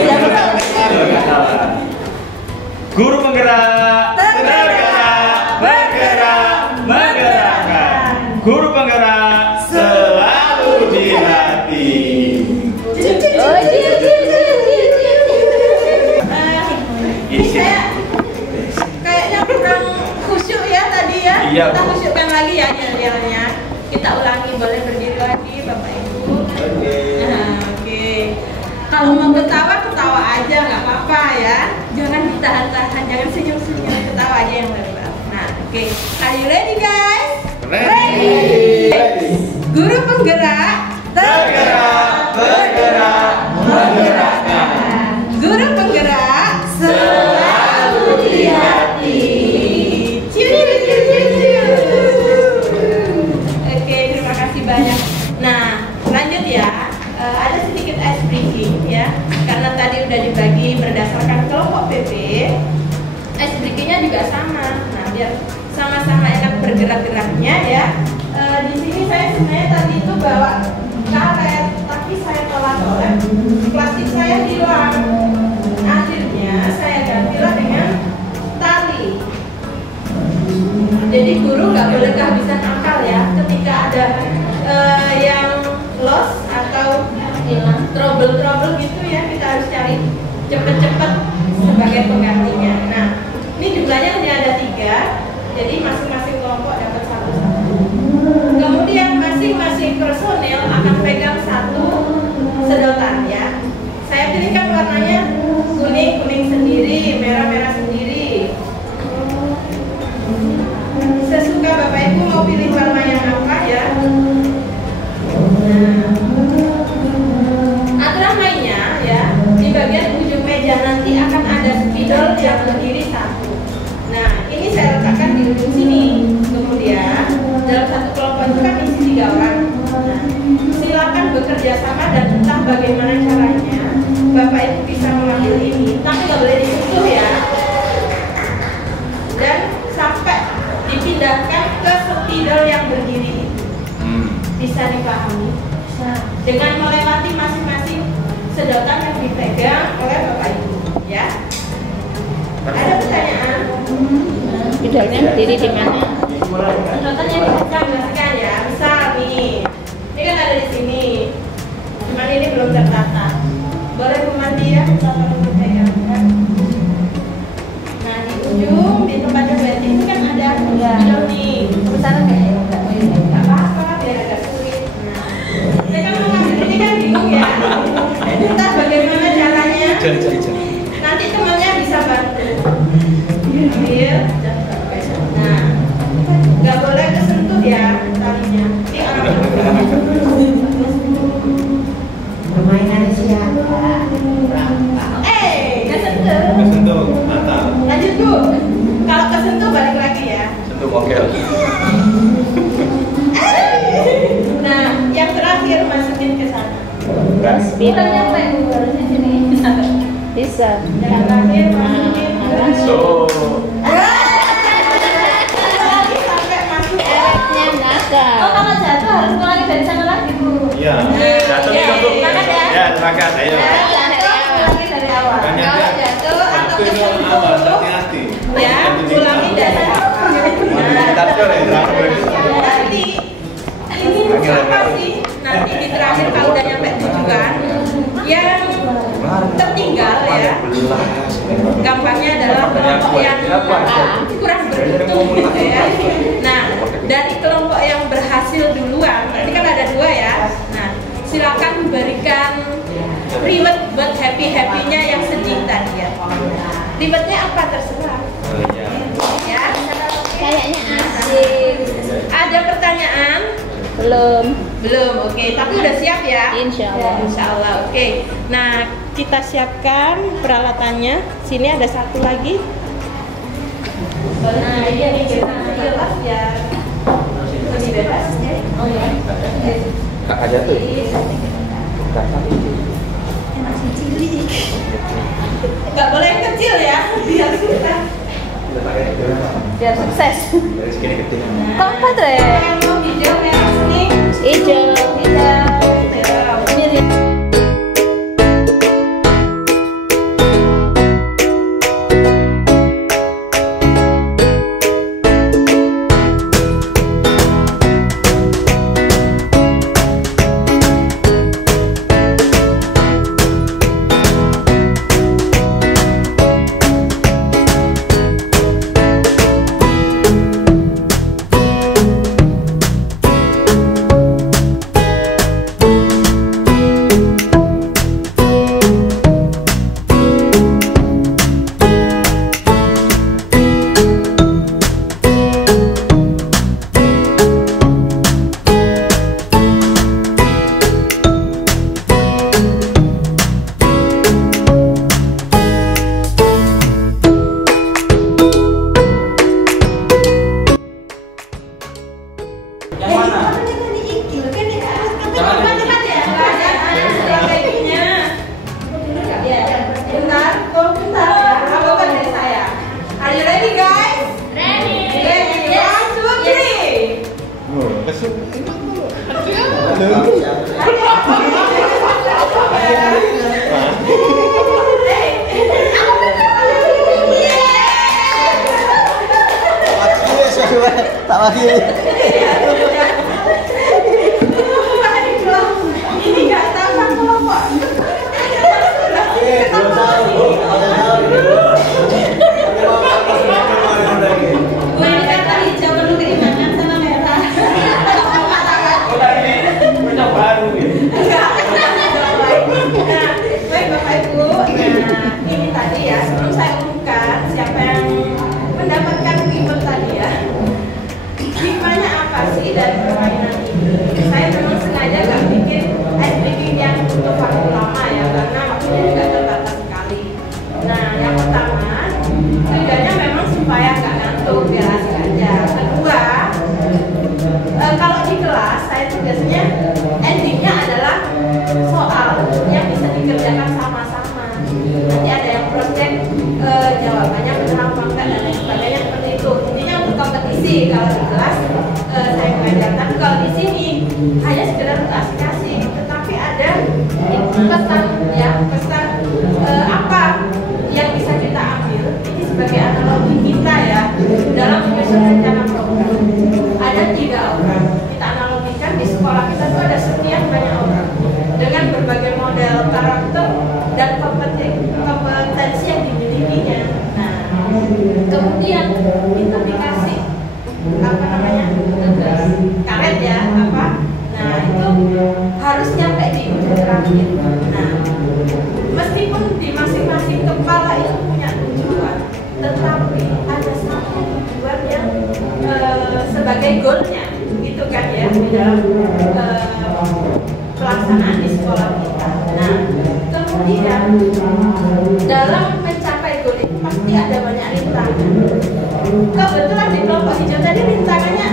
Guru penggerak, bergerak, menggerakkan. Guru penggerak selalu di hati. Kayaknya kurang khusyuk ya tadi ya. Iya, Kita Bu. khusyukkan lagi ya yel-yelnya. Kita ulangi, boleh berdiri lagi Bapak Ibu. Nah, oke. Kalau mau ketawa aja nggak apa-apa ya. Jangan ditahan-tahan, jangan senyum-senyum, ketawa aja yang lebar. Nah, oke. Are you ready guys? Ready. Guru penggerak, bergerak, menggerakkan. Guru penggerak selalu di hati. Ciu, ciu, ciu, ciu, ciu. Oke, terima kasih banyak. Nah, lanjut ya. Ada sedikit ice breaking ya, karena tadi udah dibagi berdasarkan kelompok PP. Ice breakingnya juga sama. gerak-geraknya ya. Di sini saya sebenarnya tadi itu bawa karet, tapi saya tolak oleh plastik saya hilang. Akhirnya saya gantilah dengan tali. Jadi guru nggak boleh kehabisan akal ya ketika ada yang loss atau hilang, trouble gitu ya, kita harus cari cepet-cepet sebagai penggantinya. Nah, ini jumlahnya hanya ada 3, jadi masing-masing kelompok dapat 1. Kemudian masing-masing personil akan pegang 1 sedotan ya. Saya pilihkan warnanya kuning sendiri, merah sendiri. Sesuka Bapak Ibu mau pilih warna yang apa ya. Nah, aturan mainnya ya, di bagian ujung meja nanti akan ada spidol yang berdiri 1. Nah, ini saya letakkan di ujung sini. Kemudian dalam satu kelompok itu kan isi 3 orang. Nah, silakan bekerja sama dan entah bagaimana caranya Bapak Ibu bisa mengambil ini, tapi nggak boleh disentuh ya. Dan sampai dipindahkan ke spidol yang berdiri itu. Bisa dipahami? Dengan melewati masing-masing sedotan yang dipegang oleh Bapak Ibu ya. Ada pertanyaan? Spidolnya berdiri di mana? Sedotannya dipegang ya. Misal nih, ini kan ada di sini. Cuman ini belum tertata. Boleh Bu Mandi ya, kalau dipegang kan. Nah, di ujung di tempatnya berarti itu kan ada spidol nih. Kebesaran nggak ya? Nggak apa-apa, biar agak sulit. Nah, saya kan mau ngambil ini kan bingung ya. Entah bagaimana caranya. Nanti temannya bisa bantu. Ambil. Nah, nggak boleh kesentuh ya talinya. Ini orang permainan siapa? Kesentuh, mantap. Lanjut Bu. Kalau kesentuh balik lagi ya. Sentuh mokel. Nah, yang terakhir masukin ke sana. Spidol. Nyampe Bu harusnya sini. Bisa. Yang terakhir masukin ke sampai masuk. Eretnya nakal. Oh, kalau jatuh harus mulai dari sana lagi Bu. Iya. Jatuh nih kamu. Ya, semangat ayo. Ulangi dari awal. Kalau jatuh atau itu kesentuh, awal, hati-hati. ya, ulangi dari awal. Nanti ini apa sih? Nanti di terakhir kalau udah nyampe tujuan, yang tertinggal ya, gampangnya adalah kelompok yang kurang beruntung gitu ya. Nah, dari kelompok yang berhasil duluan, berarti kan ada 2 ya. Nah, silakan berikan reward buat happy-happy-nya yang sedih tadi ya. Rewardnya apa terserah. Ya, Kayaknya asik. ada pertanyaan? Belum, oke. Tapi udah siap ya? Insya Allah. Insya Allah, oke. Nah, kita siapkan peralatannya. Sini ada 1 lagi. Nah, ini kita jelas ya. Lebih bebas ya. Oh ya. Kakak jatuh. Nggak boleh yang kecil ya, biar susah. Biar sukses. Kok Patre? Yang mau hijau merah sini. Hijau. Ini Are you ready, guys? Ready. 1, 2, 3. Tak lagi. Ini nggak tahu kelompok. Gue ini kata hijau perlu keimanan sama merah. Punya baru gitu. Baik Bapak Ibu, nah ini tadi ya sebelum saya umumkan siapa yang mendapatkan gift tadi ya. Hikmahnya apa sih dari permainan ini? Saya memang sengaja nggak bikin ice breaking yang untuk waktu lama ya, karena waktunya juga terbatas sekali. Nah, yang pertama tujuannya memang supaya nggak ngantuk, biar asik aja. Kedua, kalau di kelas saya tuh biasanya endingnya adalah soal yang bisa dikerjakan sama-sama. Nanti ada yang project jawabannya benar apa enggak dan lain sebagainya seperti itu. Intinya untuk kompetisi kalau di kelas saya mengajar. Tapi kalau di sini hanya sekedar untuk asik-asik. Tetapi ada pesan ya, pesan apa yang bisa kita ambil. Ini sebagai analogi kita ya dalam menyusun rencana program. Ada 3 orang. Kita analogikan di sekolah kita itu ada sekian banyak orang dengan berbagai model karakter dan kompetensi yang dimilikinya. Nah, kemudian kita dikasih apa namanya karet ya apa. Nah itu harus nyampe di ujung terakhir. Nah, meskipun di masing-masing kepala itu punya tujuan, tetapi ada satu tujuan yang sebagai goalnya, gitu kan ya di dalam pelaksanaan di sekolah kita. Nah, kemudian dalam mencapai goal itu pasti ada banyak rintangan. Kebetulan di kelompok hijau tadi rintangannya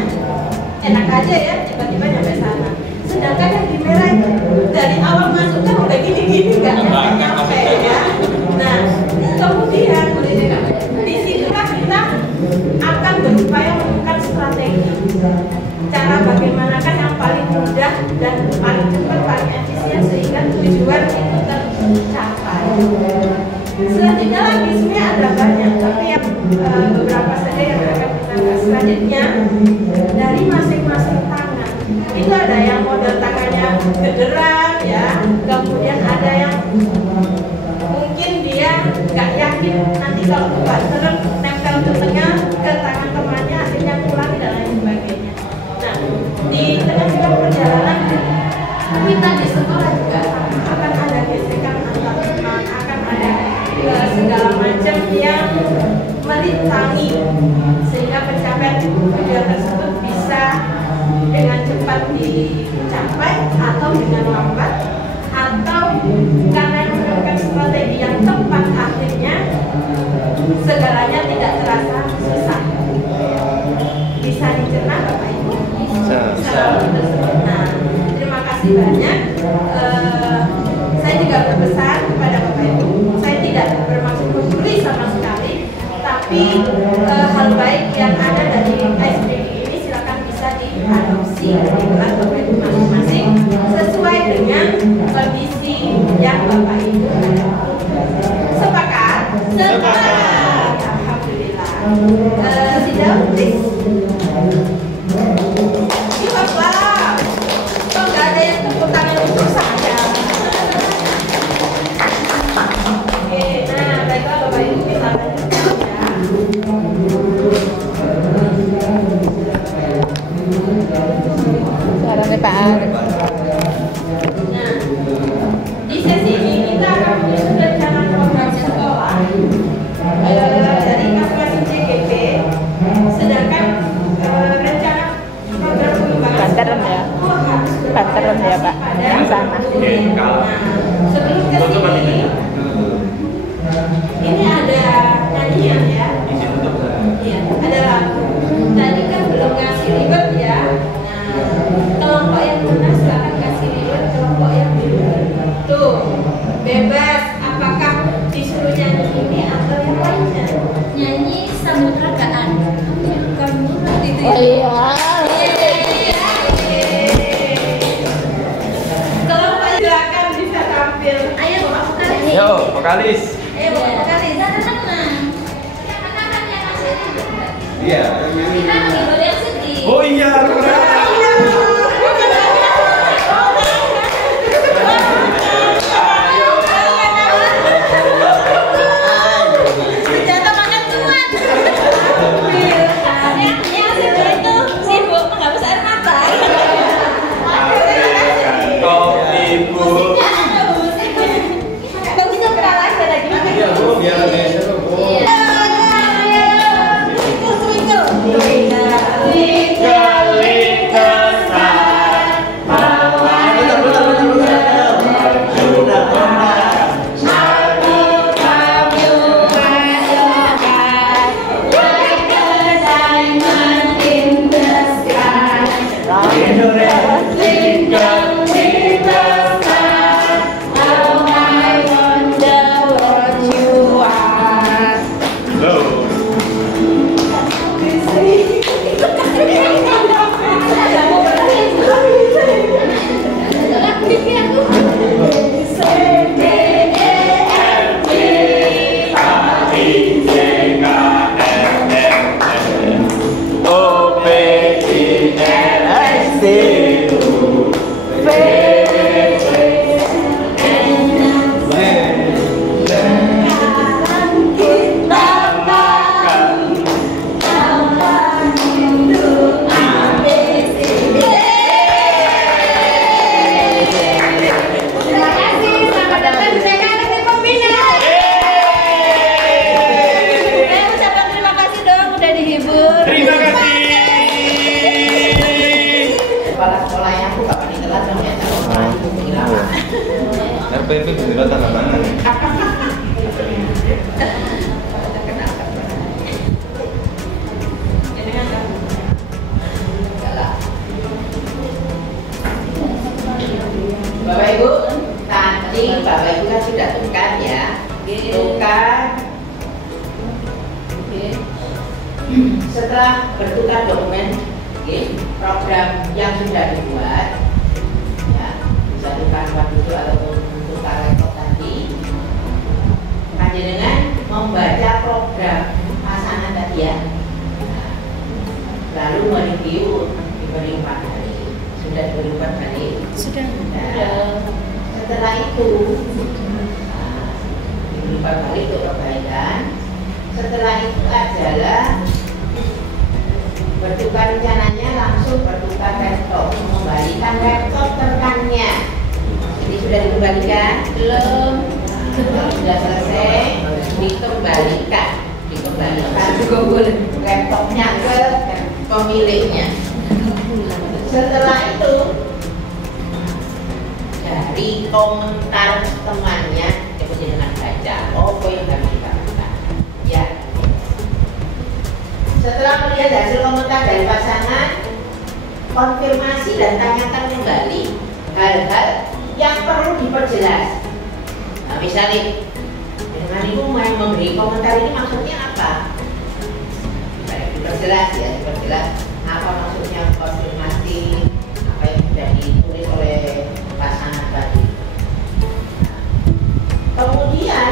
enak aja ya, tiba-tiba nyampe sana. Sedangkan yang di merah itu dari awal masuk kan udah gini-gini nggak nyampe ya. Nah, kemudian disitulah kita akan berupaya menemukan strategi. Cara bagaimana kan yang paling mudah dan paling cepat, paling efisien sehingga tujuan itu tercapai. Selanjutnya lagi sebenarnya ada banyak, tapi yang beberapa saja yang akan kita bahas selanjutnya dari masing-masing tangan. Itu ada yang model tangannya gederan ya, kemudian ada yang mungkin dia nggak yakin nanti kalau kebanteran nempel ke tengah ke tangan temannya akhirnya pulang dan lain sebagainya. Nah, di tengah-tengah perjalanan kita di sekolah juga akan ada gesekan antar teman, akan ada segala macam yang merintangi sehingga pencapaian tujuan tersebut bisa dengan cepat dicapai atau dengan lambat, atau karena menggunakan strategi yang tepat akhirnya segalanya tidak terasa susah. Bisa dicerna Bapak Ibu? Bisa. Nah, terima kasih banyak. Saya juga berpesan kepada Bapak Ibu, saya tidak bermaksud membuli sama sekali, tapi hal baik yang ada dari SPG ini silakan bisa diadopsi di kelas Bapak Ibu masing-masing sesuai dengan kondisi yang Bapak Ibu ada. Sepakat? Sepakat. Alhamdulillah. Sidang, please. Bapak, kok nggak ada yang tepuk tangan untuk saya? Oke, nah baiklah Bapak Ibu kita lanjutkan ya. Suaranya Pak Arif. Nah, di sesi ini kita akan menyusun rencana program sekolah dari masing-masing CGP. Sedangkan rencana program pengembangan Banteran ya? Banteran ya Pak, yang sana. Sebelum ke sini, ini ada nyanyian ya. Iya, ada lagu. Tadi kan belum ngasih ribet ya. Nah, kelompok yang benar silakan kasih ribet, kelompok yang belum. Tuh, bebas. Apakah disuruh nyanyi ini atau yang lainnya? Nyanyi sambil ragaan. Kamu nanti itu. Oh iya. vokalis. Vokalis. Iya. Oh iya. Senjata makan kuat. Yang itu sibuk menghapus air mata. Kau ibu. Bagus tuh kenalan lagi. Iya Bu, biar lebih seru Bu. RPP bener tanda tangan. Bapak Ibu, tadi Bapak Ibu kan sudah tukar ya, tukar. Setelah bertukar dokumen, program yang sudah dibuat, ya, bisa tukar tempat duduk ataupun tukar laptop tadi, panjenengan membaca program pasangan tadi ya, lalu mereview diberi 4 hari. Sudah diberi 4 hari? Sudah. Setelah itu, diberi 4 hari untuk perbaikan. Setelah itu adalah bertukar, rencananya langsung bertukar laptop, mengembalikan laptop rekannya. Jadi sudah dikembalikan? Belum. Kalau sudah selesai, dikembalikan laptopnya ke pemiliknya. Setelah itu dari komentar temannya, coba jangan baca apa yang harus dilakukan. Ya. Setelah melihat hasil komentar dari pasangan, konfirmasi dan tanyakan kembali hal-hal yang perlu diperjelas. Nah, misalnya, dengan ibu mau memberi komentar ini maksudnya apa? Diperjelas ya, diperjelas apa maksudnya konfirmasi, apa yang sudah ditulis oleh pasangan tadi. Kemudian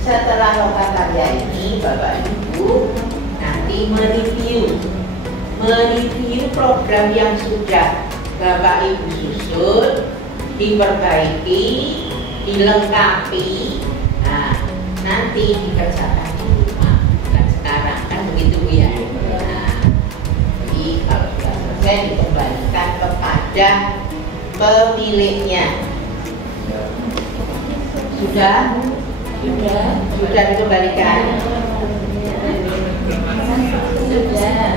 setelah lokakarya ini, Bapak Ibu nanti mereview program yang sudah Bapak Ibu susun, diperbaiki, dilengkapi. Nah, nanti dikerjakan di rumah, bukan sekarang, kan begitu Bu ya. Nah, jadi kalau sudah selesai dikembalikan kepada pemiliknya. Sudah dikembalikan. Sudah.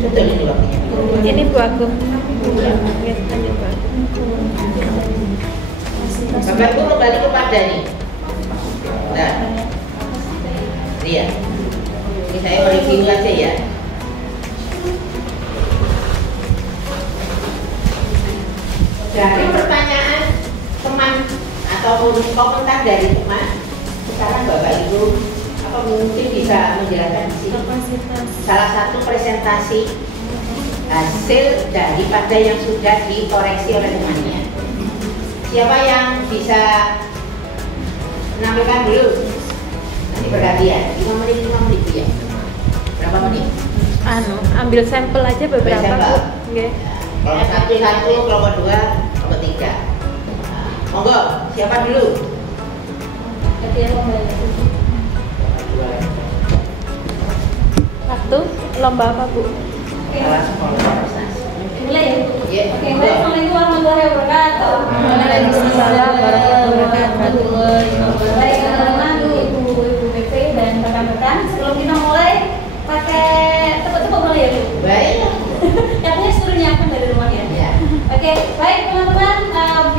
Betul ini waktunya. Ini Bu Agung. Bapak Ibu kembali kepada nih. Nah, lihat. Ini saya mereview aja ya. Dari pertanyaan teman ataupun komentar dari teman, sekarang Bapak Ibu apa mungkin bisa menjelaskan di sini? Salah satu presentasi hasil daripada yang sudah dikoreksi oleh temannya. Siapa yang bisa menampilkan dulu? Nanti bergantian. 5 menit ya. Berapa menit? Ambil sampel aja beberapa. Sampel. Okay. Kelompok 1, kelompok 2, kelompok 3. Monggo, siapa dulu? Satu, lomba apa Bu? Kelas sekolah prestasi. Mulai ya? Iya. Oke, baik. Assalamualaikum warahmatullahi wabarakatuh. Waalaikumsalam warahmatullahi wabarakatuh. Baik, teman-teman, Ibu PP dan rekan-rekan, sebelum kita mulai pakai tepuk-tepuk mulai ya Bu? Baik. Yang punya suruh nyiapkan dari rumah ya? Ya. Oke, baik teman-teman,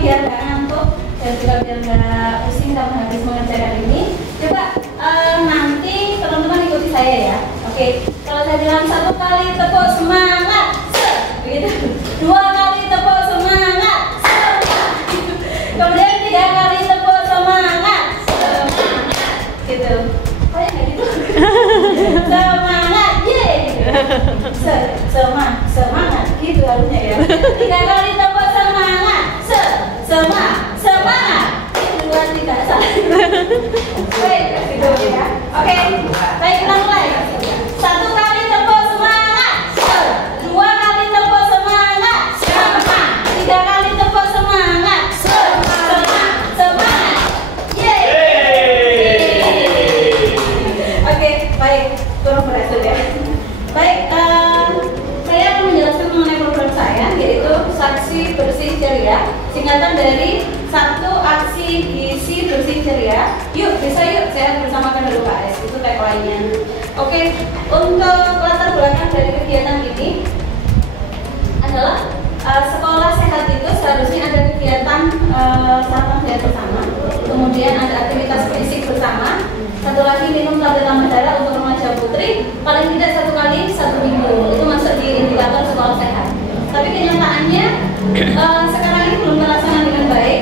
biar nggak ngantuk dan juga biar nggak pusing kamu habis mengerjakan ini, coba nanti teman-teman ikuti saya ya. Oke, kalau saya bilang 1 kali tepuk semangat, begitu. 2 kali tepuk semangat, gitu. Kemudian 3 kali tepuk semangat, gitu. Oh ya nggak gitu? Semangat, yeay. Semangat, gitu harusnya ya. 3 kali tepuk semangat, semangat. 1, 2, 3, salah. Baik, gitu ya. Oke, baik kita mulai. 1 kali tepuk semangat, 2 kali tepuk semangat, 3 kali tepuk semangat, semangat, yeay. Oke, baik, turun berhasil ya. Baik, saya akan menjelaskan mengenai program saya, yaitu Saksi Bersih Ceria, singkatan dari 1 Aksi Gizi Bersih Ceria. Yuk, bisa yuk, saya bersamakan dulu KS, itu tagline-nya. Oke, untuk latar belakang dari kegiatan ini adalah sekolah sehat itu seharusnya ada kegiatan sarapan sehat bersama, kemudian ada aktivitas fisik bersama, satu lagi minum tablet tambah darah untuk remaja putri paling tidak 1 kali 1 minggu. Itu masuk di indikator sekolah sehat. Tapi kenyataannya sekarang ini belum terlaksana dengan baik.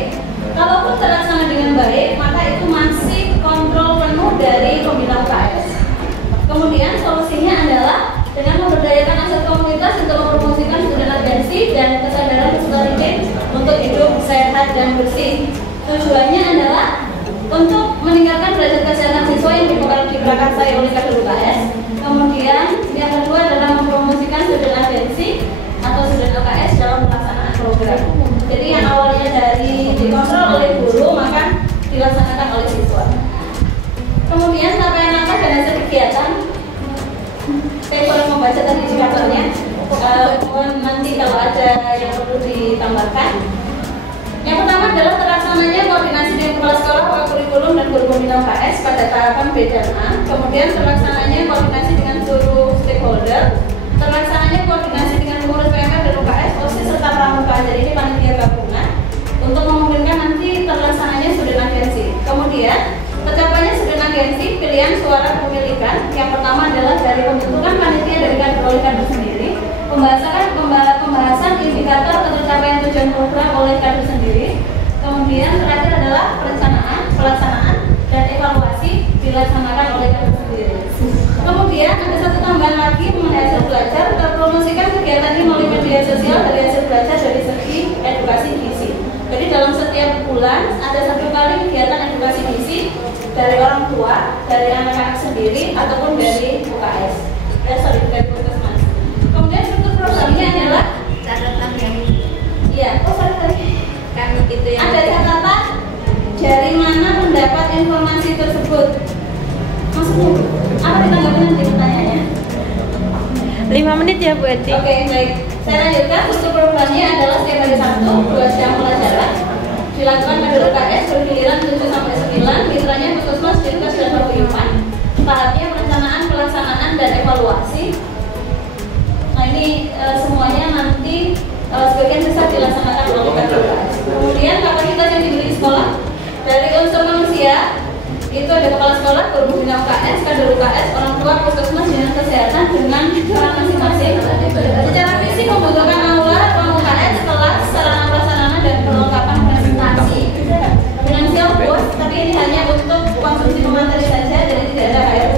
Kalaupun terlaksana dengan baik, maka itu masih kontrol penuh dari pembina UKS. Kemudian solusinya adalah dengan memberdayakan aset komunitas untuk mempromosikan student agency dan kesadaran psikologi untuk hidup sehat dan bersih. Tujuannya adalah untuk meningkatkan derajat kesehatan siswa yang diprakarsai oleh kader UKS. Kemudian yang kedua adalah mempromosikan student agency atau student UKS dalam pelaksanaan program. Jadi yang awalnya dari dikontrol oleh guru maka dilaksanakan oleh siswa. Kemudian capaian langkah dan hasil kegiatan. Saya kurang membaca tadi indikatornya. Nanti kalau ada yang perlu ditambahkan. Yang pertama adalah terlaksananya koordinasi dengan kepala sekolah, wakil kurikulum dan guru pembina UKS pada tahapan B dan A. Kemudian terlaksananya koordinasi dengan seluruh stakeholder. Terlaksananya koordinasi dengan pengurus PMK dan UKS, OSIS serta pramuka. Jadi ini panitia gabungan untuk memungkinkan nanti terlaksananya student agency. Kemudian tercapainya student agency pilihan suara kepemilikan. Yang pertama adalah dari pembentukan panitia dari kader oleh kader sendiri, pembahasan indikator tercapaian tujuan program oleh kader sendiri. Kemudian terakhir adalah perencanaan, pelaksanaan dan evaluasi dilaksanakan oleh kader sendiri. Kemudian ada satu tambahan lagi mengenai hasil belajar, terpromosikan kegiatan ini melalui media sosial dari hasil belajar dari segi edukasi gizi. Jadi dalam setiap bulan ada 1 kali kegiatan edukasi gizi dari orang tua, dari anak-anak sendiri ataupun dari UKS. Dari puskesmas. Kemudian struktur programnya adalah catatan yang iya, kan itu yang ada catatan dari mana mendapat informasi tersebut. Maksudnya apa ditanggapi nanti pertanyaannya? 5 menit ya Bu Eti. Oke, baik. Saya lanjutkan. Struktur programnya adalah setiap hari Sabtu 2 jam pelajaran. Dilakukan kader UKS bergiliran 7 sampai 9. Mitranya puskesmas, dinkes dan paguyuban. Tahapnya perencanaan, pelaksanaan dan evaluasi. Nah ini semuanya nanti sebagian besar dilaksanakan oleh kader UKS. Kemudian kapasitas yang dimiliki sekolah dari unsur manusia itu ada kepala sekolah, guru pembina UKS, kader UKS, orang tua, puskesmas, dinas kesehatan dengan peran masing-masing. Secara fisik membutuhkan aula, ruang UKS, kelas, sarana prasarana dan perlengkapan presentasi. Finansial bos, tapi ini hanya untuk konsumsi pemateri saja, jadi tidak ada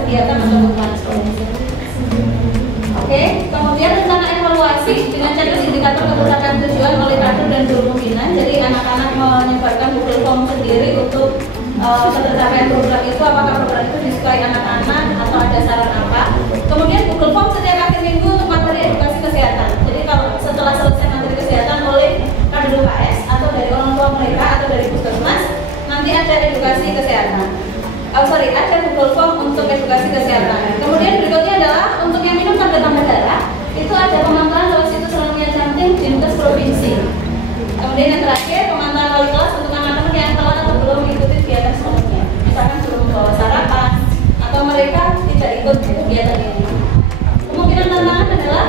pencapaian program itu, apakah program itu disukai anak-anak atau ada saran apa. Kemudian Google Form setiap akhir minggu untuk materi edukasi kesehatan. Jadi kalau setelah selesai materi kesehatan oleh kader UKS atau dari orang tua mereka atau dari puskesmas, nanti ada edukasi kesehatan. Ada Google Form untuk edukasi kesehatan. Kemudian berikutnya adalah untuk yang minum tanda tambah darah, itu ada pemantauan lewat situs resmi Jatim Dinkes Provinsi. Kemudian yang terakhir, pemantauan wali kelas untuk anak-anak yang telah atau belum mengikuti kegiatan sebelumnya. Misalkan belum membawa sarapan atau mereka tidak ikut kegiatan ini. Kemungkinan tantangan adalah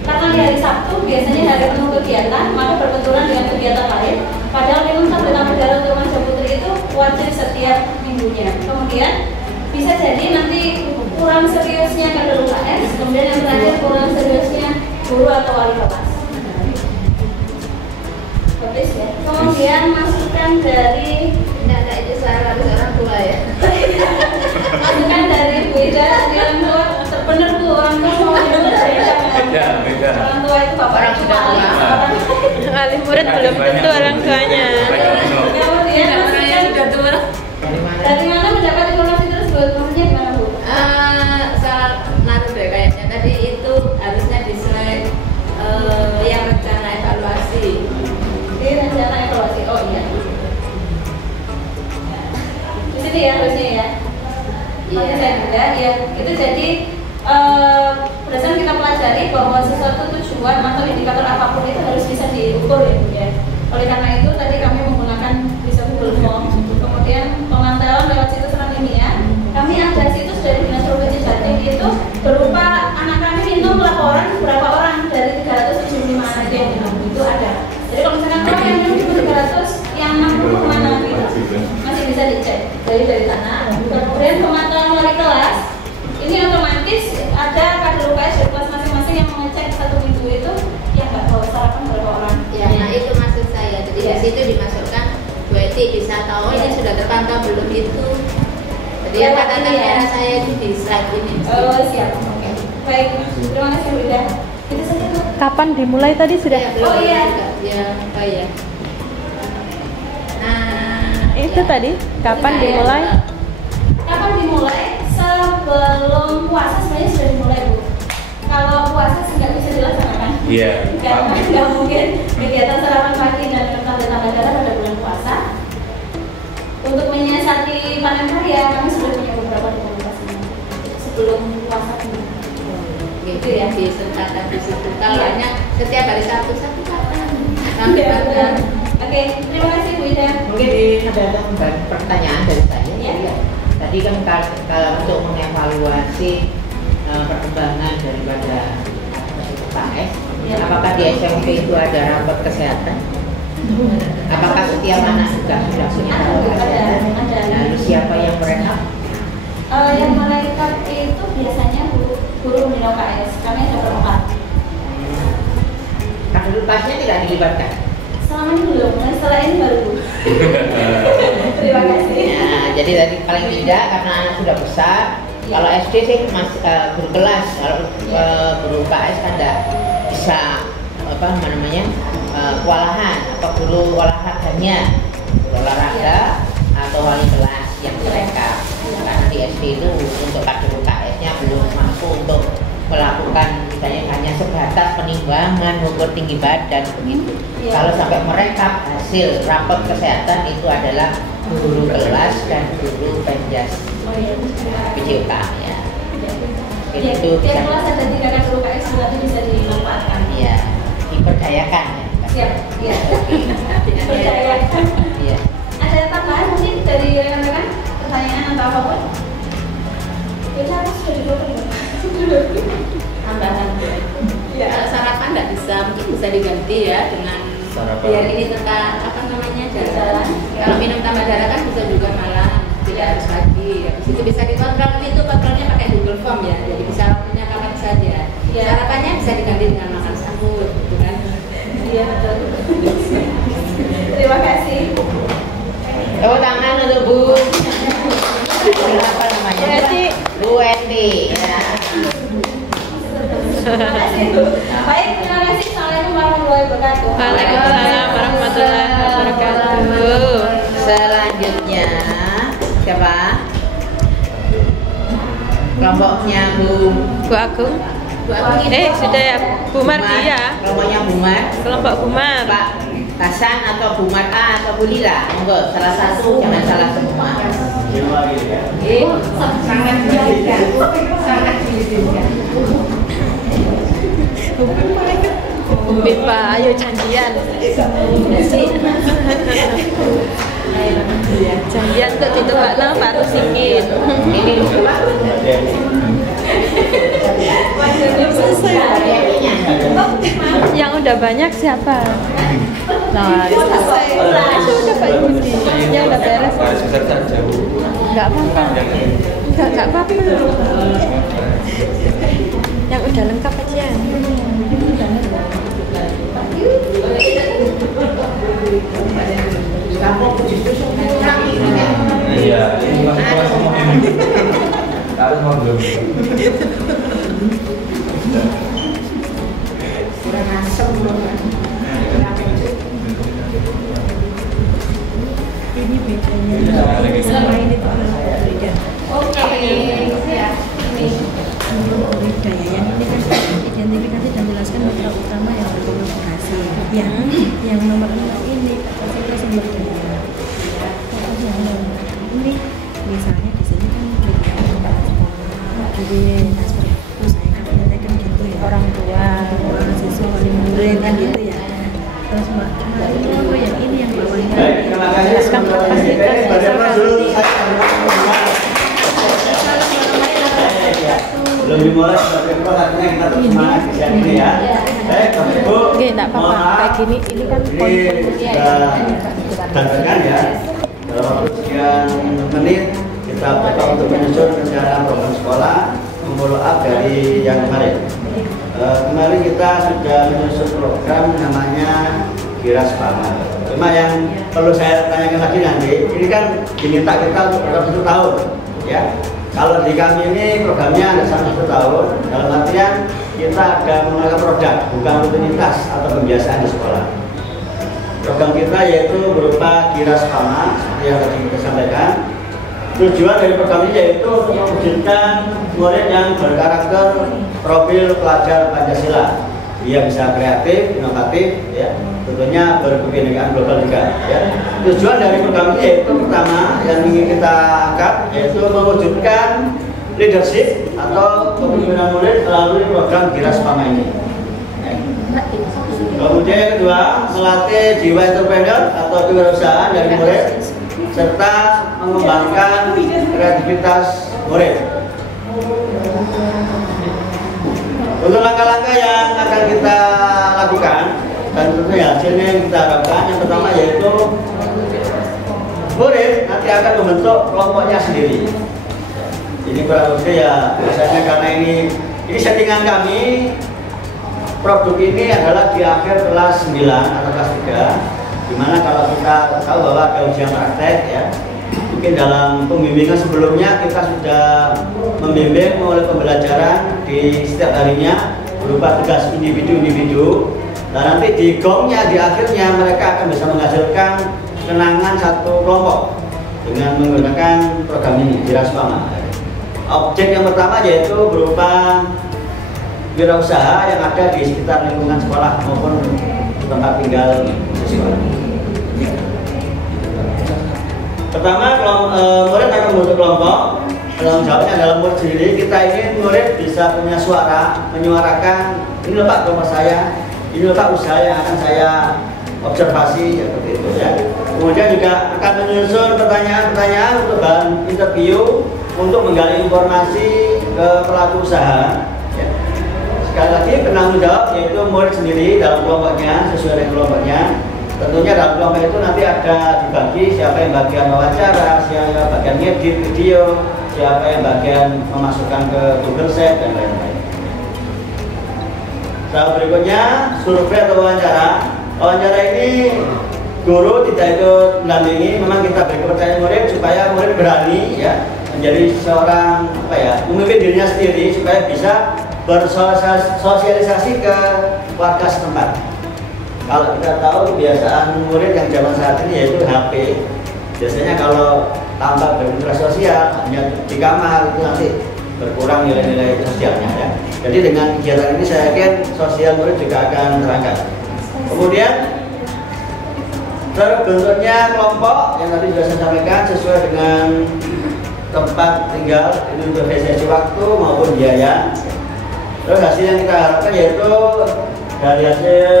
karena di hari Sabtu biasanya hari penuh kegiatan, maka berbenturan dengan kegiatan lain. Padahal minum tanda tambah darah untuk remaja putri itu wajib setiap minggunya. Kemudian bisa jadi nanti kurang seriusnya kader UKS, kemudian yang terakhir kurang seriusnya guru atau wali kelas. Ya. Kemudian masukan dari itu saran orang tua ya. masukan dari Bu Ida dari orang tua, benar Bu, orang tua mau beda. Orang tua itu bapak orang sudah tua. Wali murid belum tentu orang tuanya. Kemudian orang yang sudah tua. Dari mana mendapat informasi tersebut? Maksudnya gimana Bu? Salah naruh deh kayaknya tadi itu harusnya di slide yang rencana evaluasi. Di rencana evaluasi, oh iya. Di sini ya harusnya ya. Makanya saya beda, ya itu jadi berdasarkan kita pelajari bahwa sesuatu tujuan atau indikator apapun itu harus bisa diukur ya. Oleh karena itu tadi kami menggunakan bisa Google Form, kemudian pemantauan lewat situs Ranimia. Kami ada situs dari Dinas Provinsi Jatim itu berupa anak kami minum laporan berapa orang dari 375 anak yang minum itu ada. Jadi kalau misalkan orang yang minum 300, yang 60 kemana gitu, masih bisa dicek dari sana. Kemudian pemantauan wali kelas, ini otomatis ada kader UKS dari kelas masing-masing yang mengecek satu minggu itu yang nggak bawa sarapan berapa orang. Ya, nah itu maksud saya. Jadi di situ dimasukkan Bu Eti bisa tahu ini sudah terpantau belum itu. Jadi yang catatan merah saya itu di slide ini. Oh siap, oke. Baik, terima kasih Bu Ida. Itu saja Bu. Kapan dimulai tadi sudah? Oh iya. Ya, oh iya. Nah, Itu ya. tadi kapan dimulai? Kapan dimulai? Sebelum puasa sebenarnya sudah dimulai Bu. Kalau puasa sih nggak bisa dilaksanakan. Iya. Karena nggak mungkin kegiatan sarapan pagi dan tanda tambah darah pada bulan puasa. Untuk menyiasati panen raya kami sudah punya beberapa dokumentasinya sebelum puasa ini. Gitu ya, disertakan di situ. Kalau hanya setiap hari Sabtu kapan? Sampai kapan? Oke, terima kasih Bu Ida. Mungkin ada pertanyaan dari saya. Ya. Tadi kan kalau untuk mengevaluasi perkembangan daripada UKS, apakah di SMP itu ada rapat kesehatan? Apakah setiap anak juga sudah punya rapat kesehatan? Lalu siapa yang merekap? Yang merekap itu biasanya guru pembina UKS. Kami ada berempat. Kader UKS-nya tidak dilibatkan? Selama ini belum, nah setelah ini baru. Terima kasih. Nah, jadi tadi paling tidak karena anak sudah besar. Kalau SD sih masih guru kelas, kalau guru UKS kan tidak bisa kewalahan atau guru olahraganya, guru olahraga atau wali kelas yang mereka. Karena di SD itu untuk kader UKS-nya belum mampu untuk melakukan misalnya hanya sebatas penimbangan ukur tinggi badan begitu. Kalau sampai merekap hasil rapot kesehatan itu adalah guru kelas dan guru penjas PJK ya. Itu tiap kelas ada 3 kader UKS juga itu bisa dimanfaatkan. Iya, diperdayakan ya. Siap, iya. Diperdayakan. Iya. Ada tambahan mungkin dari rekan-rekan pertanyaan atau apapun? Kita harus sudah Tambahan. Ya. Sarapan nggak bisa, mungkin bisa diganti ya dengan Sarapan. biar ini tentang apa namanya jalan. Kalau minum tambah darah kan bisa juga malam, tidak harus pagi. Habis itu bisa dikontrol, itu kontrolnya pakai Google Form ya, jadi bisa waktunya kapan saja. Ya. Sarapannya bisa diganti dengan makan sahur, gitu kan? Iya betul. Terima kasih. Oh, tangan untuk Bu. Apa namanya? Bu Eti. Ya. Terima kasih Bu. Baik, terima kasih. Assalamualaikum warahmatullahi wabarakatuh. Waalaikumsalam warahmatullahi wabarakatuh. Selanjutnya Siapa? Kelompoknya Bu Agung. Bu Agung itu Sudah ya, Bu Mardia. Kelompoknya Bu Mar. Kelompok Bu Mar. Pak Hasan atau Bu Mar A atau Bu Lila. Monggo salah satu, jangan salah semua. Sangat diizinkan. Sangat diizinkan. Bumit Pak, ayo janjian. Janjian kok ditebakno baru sikit. Belum selesai. Yang udah banyak siapa? Nah, selesai. Sudah Pak Yudi. Yang udah beres. Besar saja, Bu. Enggak apa-apa. Enggak apa-apa. Yang udah lengkap aja. Iya, ini harus mau belum. Ini bedanya sama ini tuh beda. Oke, ya. Beda ya. Yang ini kan identifikasi dan jelaskan mitra utama yang berkomunikasi. Yang nomor 6 ini kapasitas sumber daya. Ini misalnya di sini kan jadi saya kan gitu ya, orang tua, siswa, wali murid kan gitu ya. Terus itu yang ini yang bawahnya jelaskan kapasitas belum dimulai seperti itu, artinya kita terus semangat di sini ya. Baik, Bapak Ibu, oke, enggak apa-apa. Kayak gini, ini kan ini sudah dandangan ya. Dalam waktu sekian menit kita coba untuk menyusun rencana program sekolah, follow up dari yang kemarin. Kemarin kita sudah menyusun program namanya Giras Pama. Cuma yang perlu saya tanyakan lagi nanti, ini kan diminta kita untuk program 1 tahun ya. Kalau di kami ini programnya ada sampai 1 tahun, dalam artian kita ada menggunakan produk, bukan rutinitas atau kebiasaan di sekolah. Program kita yaitu berupa Giras Pama, seperti yang tadi kita sampaikan. Tujuan dari program ini yaitu untuk mewujudkan murid yang berkarakter profil pelajar Pancasila. Dia bisa kreatif, inovatif, ya, tentunya berkebinekaan global juga. Ya. Tujuan dari program ini yaitu pertama yang ingin kita angkat yaitu mewujudkan leadership atau kepemimpinan murid melalui program Giras Pama ini. Kemudian yang kedua, melatih jiwa entrepreneur atau kewirausahaan dari murid serta mengembangkan kreativitas murid. Untuk langkah-langkah yang akan kita lakukan dan tentunya hasilnya yang kita harapkan, yang pertama yaitu murid nanti akan membentuk kelompoknya sendiri. Ini kurang lebih ya, biasanya karena ini settingan kami. Produk ini adalah di akhir kelas 9 atau kelas 3, dimana kalau kita tahu bahwa ada ujian praktek ya, mungkin dalam pembimbingan sebelumnya kita sudah membimbing mulai pembelajaran di setiap harinya berupa tugas individu-individu. Dan nanti di gongnya, di akhirnya mereka akan bisa menghasilkan kenangan satu kelompok dengan menggunakan program ini, Giras Pama. Objek yang pertama yaitu berupa wirausaha yang ada di sekitar lingkungan sekolah maupun tempat tinggal siswa. Pertama, murid akan membentuk kelompok. Tanggung jawabnya adalah murid sendiri. Kita ingin murid bisa punya suara, menyuarakan, ini loh Pak kelompok saya, ini loh Pak usaha yang akan saya observasi, seperti itu ya. Kemudian juga akan menyusun pertanyaan-pertanyaan untuk bahan interview untuk menggali informasi ke pelaku usaha. Ya. Sekali lagi penanggung jawab yaitu murid sendiri dalam kelompoknya, sesuai dengan kelompoknya. Tentunya dalam kelompok itu nanti ada dibagi siapa yang bagian wawancara, siapa yang bagian ngedit video, siapa yang bagian memasukkan ke Google Sheet dan lain-lain. Tahap berikutnya survei atau wawancara. Wawancara ini guru tidak ikut mendampingi, memang kita beri kepercayaan murid supaya murid berani ya menjadi seorang memimpin dirinya sendiri supaya bisa bersosialisasi ke warga setempat. Kalau kita tahu kebiasaan murid yang zaman saat ini yaitu HP. Biasanya kalau tambah berinteraksi sosial, hanya di kamar itu nanti berkurang nilai-nilai sosialnya ya. Jadi dengan kegiatan ini saya yakin sosial murid juga akan terangkat. Kemudian terbentuknya kelompok yang tadi sudah saya sampaikan sesuai dengan tempat tinggal, ini untuk efisiensi waktu maupun biaya. Terus hasil yang kita harapkan yaitu dari hasil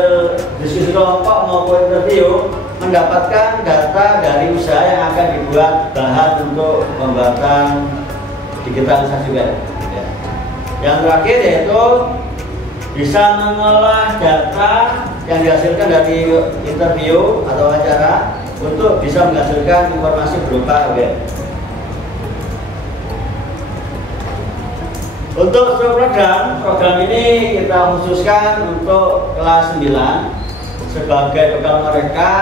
diskusi kelompok maupun interview mendapatkan data dari usaha yang akan dibuat bahan untuk pembuatan digitalisasi web. Ya. Yang terakhir yaitu bisa mengolah data yang dihasilkan dari interview atau wawancara untuk bisa menghasilkan informasi berupa web. Untuk program ini kita khususkan untuk kelas 9 sebagai bekal mereka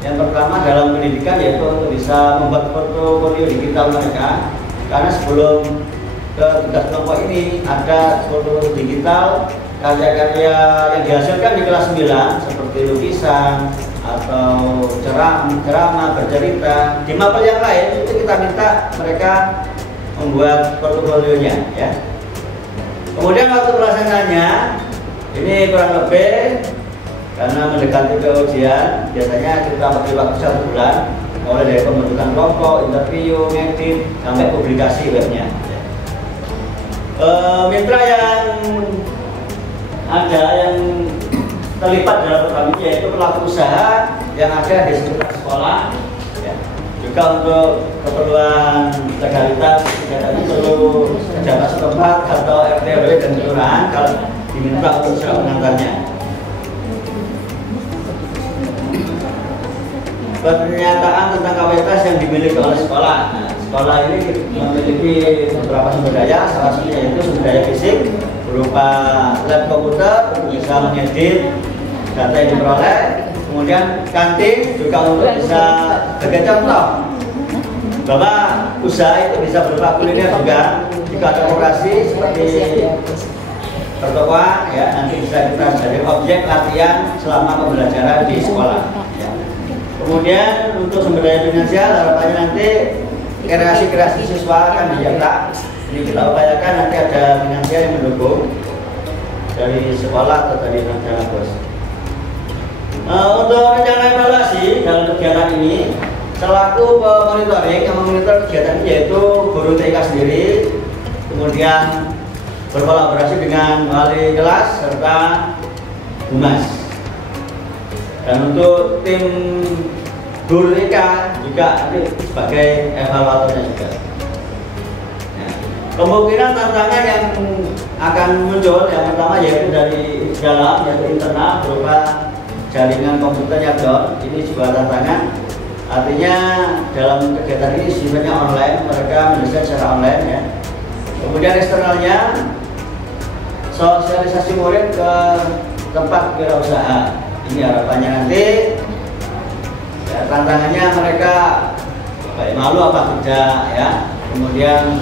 yang pertama dalam pendidikan, yaitu untuk bisa membuat portofolio digital mereka, karena sebelum ke tugas kelompok ini ada portofolio digital karya-karya yang dihasilkan di kelas 9 seperti lukisan atau ceramah, bercerita. Di mapel yang lain itu kita minta mereka membuat portofolionya ya. Kemudian waktu pelaksanaannya ini kurang lebih karena mendekati ke ujian, biasanya kita pakai waktu 1 bulan, mulai dari pembentukan kelompok, interview, ngedit, sampai publikasi webnya. Mitra yang ada yang terlibat dalam program ini yaitu pelaku usaha yang ada di sekitar sekolah. Juga untuk keperluan legalitas kegiatan ini perlu pejabat setempat atau RT RW dan kelurahan kalau diminta untuk surat pengantarnya. Pernyataan tentang kapasitas yang dimiliki oleh sekolah. Nah, sekolah ini memiliki beberapa sumber daya, salah satunya yaitu sumber daya fisik berupa lab komputer untuk bisa mengedit data yang diperoleh. Kemudian kantin juga untuk bisa sebagai contoh bahwa usaha itu bisa berupa kuliner juga. Jika ada operasi seperti pertokoan ya, nanti bisa kita jadi objek latihan selama pembelajaran di sekolah ya. Kemudian untuk sumber daya finansial harapannya nanti kreasi siswa akan dicetak. Ini kita upayakan nanti ada finansial yang mendukung dari sekolah atau dari rencana bos. Untuk rencana evaluasi dalam kegiatan ini, selaku monitoring yang memonitor kegiatan ini yaitu guru TK sendiri, kemudian berkolaborasi dengan wali kelas serta humas. Dan untuk tim guru TK juga sebagai evaluatornya juga. Nah, kemungkinan tantangan yang akan muncul yang pertama yaitu dari dalam, yaitu internal berupa jaringan komputernya down. Ini sebuah tantangan. Artinya dalam kegiatan ini sifatnya online, mereka mendesain secara online ya. Kemudian eksternalnya sosialisasi murid ke tempat wirausaha. Ini harapannya nanti ya, tantangannya mereka baik malu apa tidak ya. Kemudian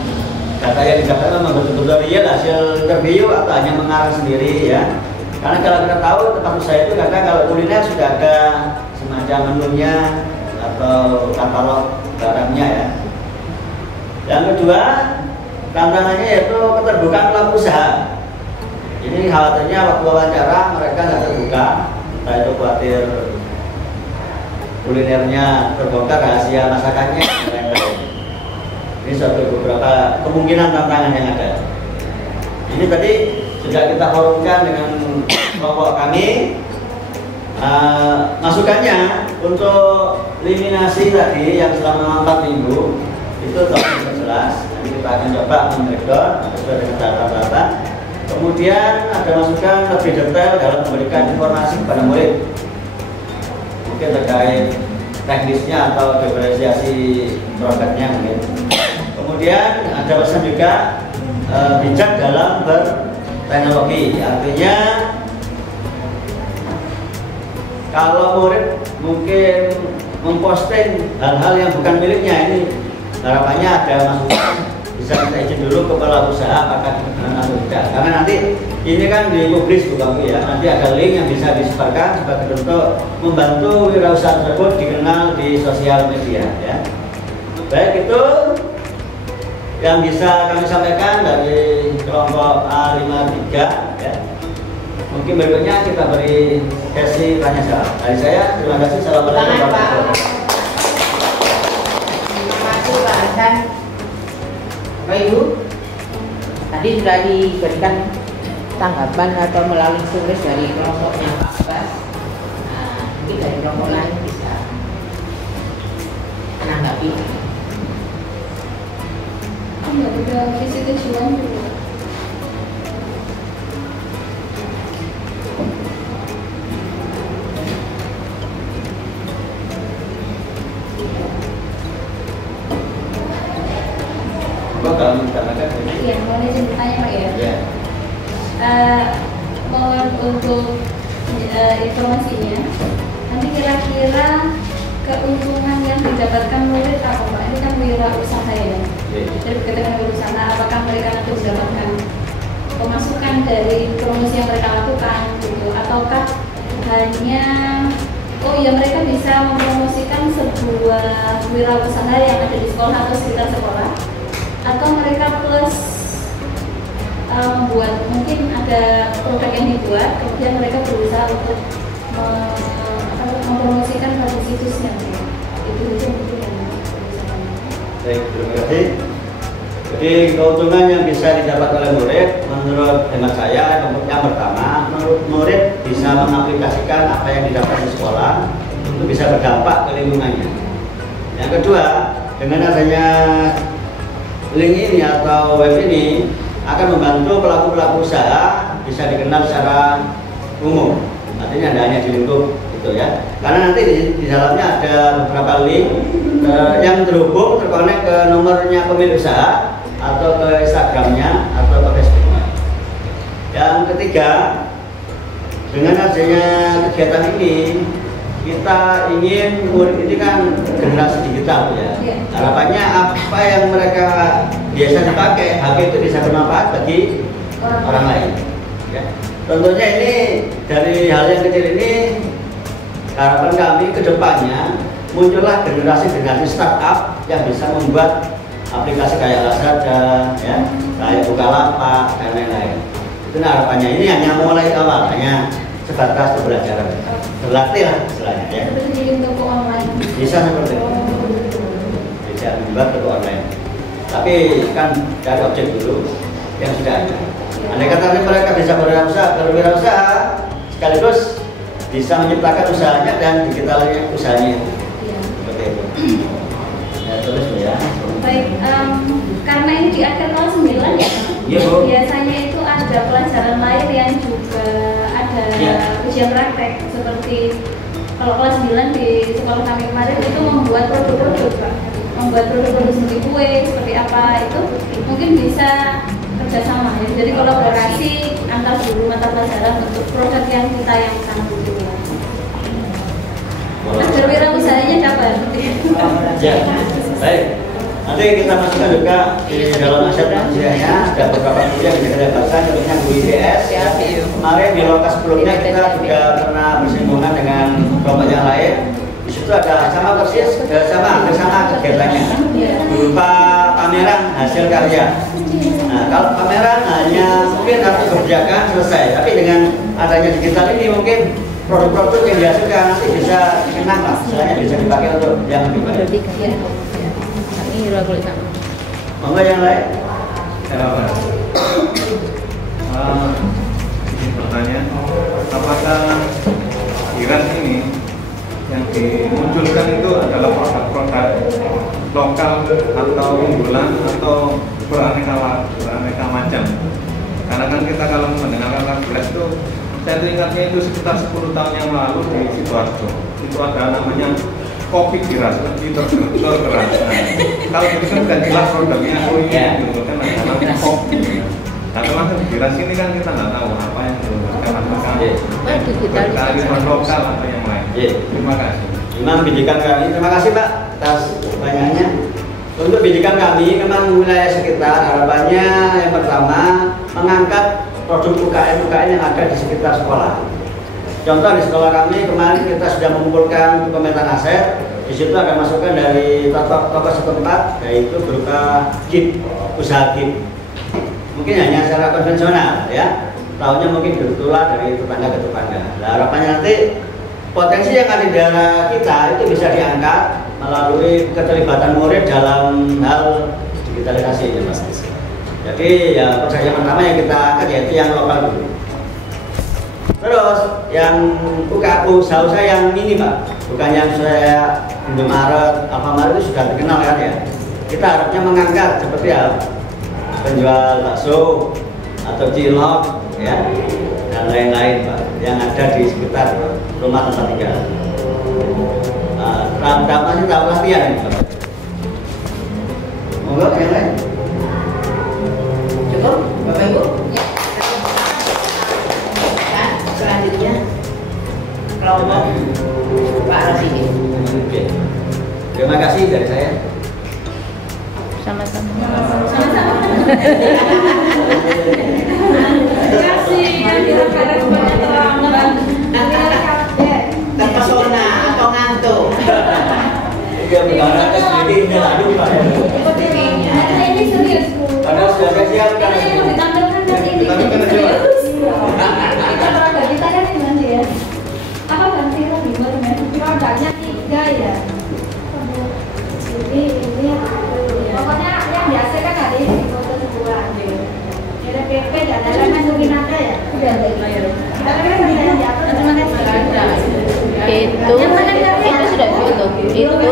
data yang didapatkan memang betul-betul real hasil interview atau hanya mengarang sendiri ya. Karena kalau kita tahu tempat usaha itu kadang kalau kuliner sudah ada semacam menunya atau katalog barangnya ya. Yang kedua tantangannya yaitu keterbukaan pelaku usaha. Ini khawatirnya waktu wawancara mereka nggak terbuka, entah itu khawatir kulinernya terbongkar, rahasia masakannya dan lain-lain. Ini suatu beberapa kemungkinan tantangan yang ada. Ini tadi sudah kita forumkan dengan kelompok kami. Masukannya untuk eliminasi tadi yang selama 4 minggu itu tidak jelas. Nanti kita akan coba membreakdown sesuai dengan data-data. Kemudian ada masukan lebih detail dalam memberikan informasi kepada murid, mungkin terkait teknisnya atau diferensiasi produknya mungkin. Kemudian ada pesan juga bijak dalam berteknologi, artinya kalau murid mungkin memposting hal-hal yang bukan miliknya, ini harapannya ada masukan bisa kita izin dulu kepala usaha apakah atau tidak, karena nanti ini kan dipublis bukan ya, nanti ada link yang bisa disebarkan sebagai bentuk membantu wirausaha tersebut dikenal di sosial media ya. Baik, itu yang bisa kami sampaikan dari kelompok A53 ya. Mungkin berikutnya kita beri sesi tanya jawab. Dari saya, terima kasih. Assalamualaikum warahmatullahi wabarakatuh. Terima kasih Pak Hasan. Bapak Ibu, tadi sudah diberikan tanggapan atau melalui tulis dari kelompoknya Pak Abbas. Nah, mungkin dari kelompok lain bisa menanggapi. Enggak udah visi tujuan dulu. Iya, mau izin bertanya Pak ya? Ya. Mohon untuk informasinya. Nanti kira-kira keuntungan yang didapatkan murid apa Pak? Ini kan wirausaha ya. Jadi berkaitan dengan wirausaha, apakah mereka nanti mendapatkan pemasukan dari promosi yang mereka lakukan, gitu? Ataukah hanya mereka bisa mempromosikan sebuah wirausaha yang ada di sekolah atau sekitar sekolah? Atau mereka plus membuat, mungkin ada produk yang dibuat, kemudian mereka berusaha untuk mempromosikan pada situsnya. Itu mungkin yang Baik, terima kasih. Jadi keuntungan yang bisa didapat oleh murid, menurut hemat saya, yang pertama, menurut murid bisa mengaplikasikan apa yang didapat di sekolah untuk bisa berdampak ke lingkungannya. Yang kedua, dengan adanya link ini atau web ini akan membantu pelaku-pelaku usaha bisa dikenal secara umum. Artinya tidak hanya di lingkup itu ya. Karena nanti di dalamnya ada beberapa link yang terhubung terkonek ke nomornya pemilik usaha atau ke Instagramnya atau ke Facebooknya. Yang ketiga, dengan adanya kegiatan ini kita ingin murid ini kan generasi digital ya. Harapannya apa yang mereka biasa dipakai HP itu bisa bermanfaat bagi orang lain. Ya. Tentunya ini dari hal yang kecil ini harapan kami ke depannya muncullah generasi-generasi startup yang bisa membuat aplikasi kayak Lazada, ya, kayak Bukalapak dan lain-lain. Itu harapannya. Ini hanya mulai awal, hanya sebatas pembelajaran, berlatih lah istilahnya ya. Seperti jadi toko online. Bisa seperti itu. Bisa membuat toko online. Tapi kan cari objek dulu yang sudah ada. Andai kata mereka bisa berwirausaha sekaligus bisa menciptakan usahanya dan digitalnya usahanya. Seperti itu. Ya terus ya. Baik, karena ini di akhir tahun 9 ya. Iya, Bu. Biasanya itu ada pelajaran lain yang juga ada ujian praktek seperti kalau kelas 9 di sekolah kami kemarin itu membuat produk-produk, Pak. Membuat produk-produk seperti kue, seperti apa itu mungkin bisa kerjasama ya. Jadi kolaborasi antar guru mata pelajaran untuk produk yang kita yang sama gitu. Mas berwirausahanya dapat. Ya, baik. Nanti kita masukkan juga di dalam aset manusianya ada beberapa guru yang kita dapatkan, contohnya guru IPS. Kemarin di lokasi sebelumnya kita juga pernah bersinggungan dengan kelompok yang lain. Di situ ada sama persis, hampir sama kegiatannya, berupa pameran hasil karya. Nah, kalau pameran hanya mungkin harus dikerjakan selesai, tapi dengan adanya digital ini mungkin produk-produk yang dihasilkan nanti bisa dikenang lah, misalnya bisa dipakai untuk yang lebih baik. Monggo yang lain. Ini pertanyaan, apakah Giras ini yang dimunculkan itu adalah produk-produk lokal atau unggulan atau beraneka macam? Karena kan kita kalau mendengarkan Giras itu, saya ingatnya itu sekitar 10 tahun yang lalu di Sidoarjo itu ada namanya kopi Giras, lebih terkeras. Kalau itu kan bukan jelas produknya, gitu kan ada namanya kopi. Nah, kalau Giras ini kan kita nggak tahu apa yang kita lakukan, kearifan lokal atau yang lain. Terima kasih. Imam bidikan kami, terima kasih Pak atas pertanyaannya. Untuk bidikan kami, memang wilayah sekitar harapannya yang pertama mengangkat produk UKM yang ada di sekitar sekolah. Contoh di sekolah kami kemarin kita sudah mengumpulkan pemetaan aset Di situ ada masukan dari tokoh setempat, yaitu berupa GIP, usaha GIP. Mungkin hanya secara konvensional, ya. Tahunya mungkin bertulah dari tetangga ke tetangga. Nah, harapannya nanti potensi yang ada di daerah kita itu bisa diangkat melalui keterlibatan murid dalam hal digitalisasi, ya, Mas. Jadi ya proyek yang pertama yang kita angkat yaitu yang lokal dulu. Terus yang usaha yang ini, Pak, bukan yang saya Indomaret, Alfamart itu sudah terkenal kan ya. Kita harapnya mengangkat seperti ya penjual bakso atau cilok, ya, dan lain-lain, Pak, yang ada di sekitar rumah tempat tinggal. Masih tahap latihan ini, Pak. Monggo yang lain. Cukup, Bapak Ibu? Ya. Nah, selanjutnya kelompok Pak Rafiki. Terima kasih dari saya. Sama-sama. Terima kasih yang dirasakan semuanya terang. Terpesona atau ngantuk? Dia berharap SBD-nya lalu, Pak. Ini serius, Bu. Padahal sudah saya siapkan. Karena yang ditampilkan dari ini serius. Kita kalau ganti tanya gimana ya? Apa ganti lagi? Produknya 3 ya. Ini. Pokoknya yang dihasilkan hari ini foto sebuah. Ada PP dan ada masukin ada ya. Udah baik. Tapi kan yang diatur cuma ada. Itu sudah foto. Itu.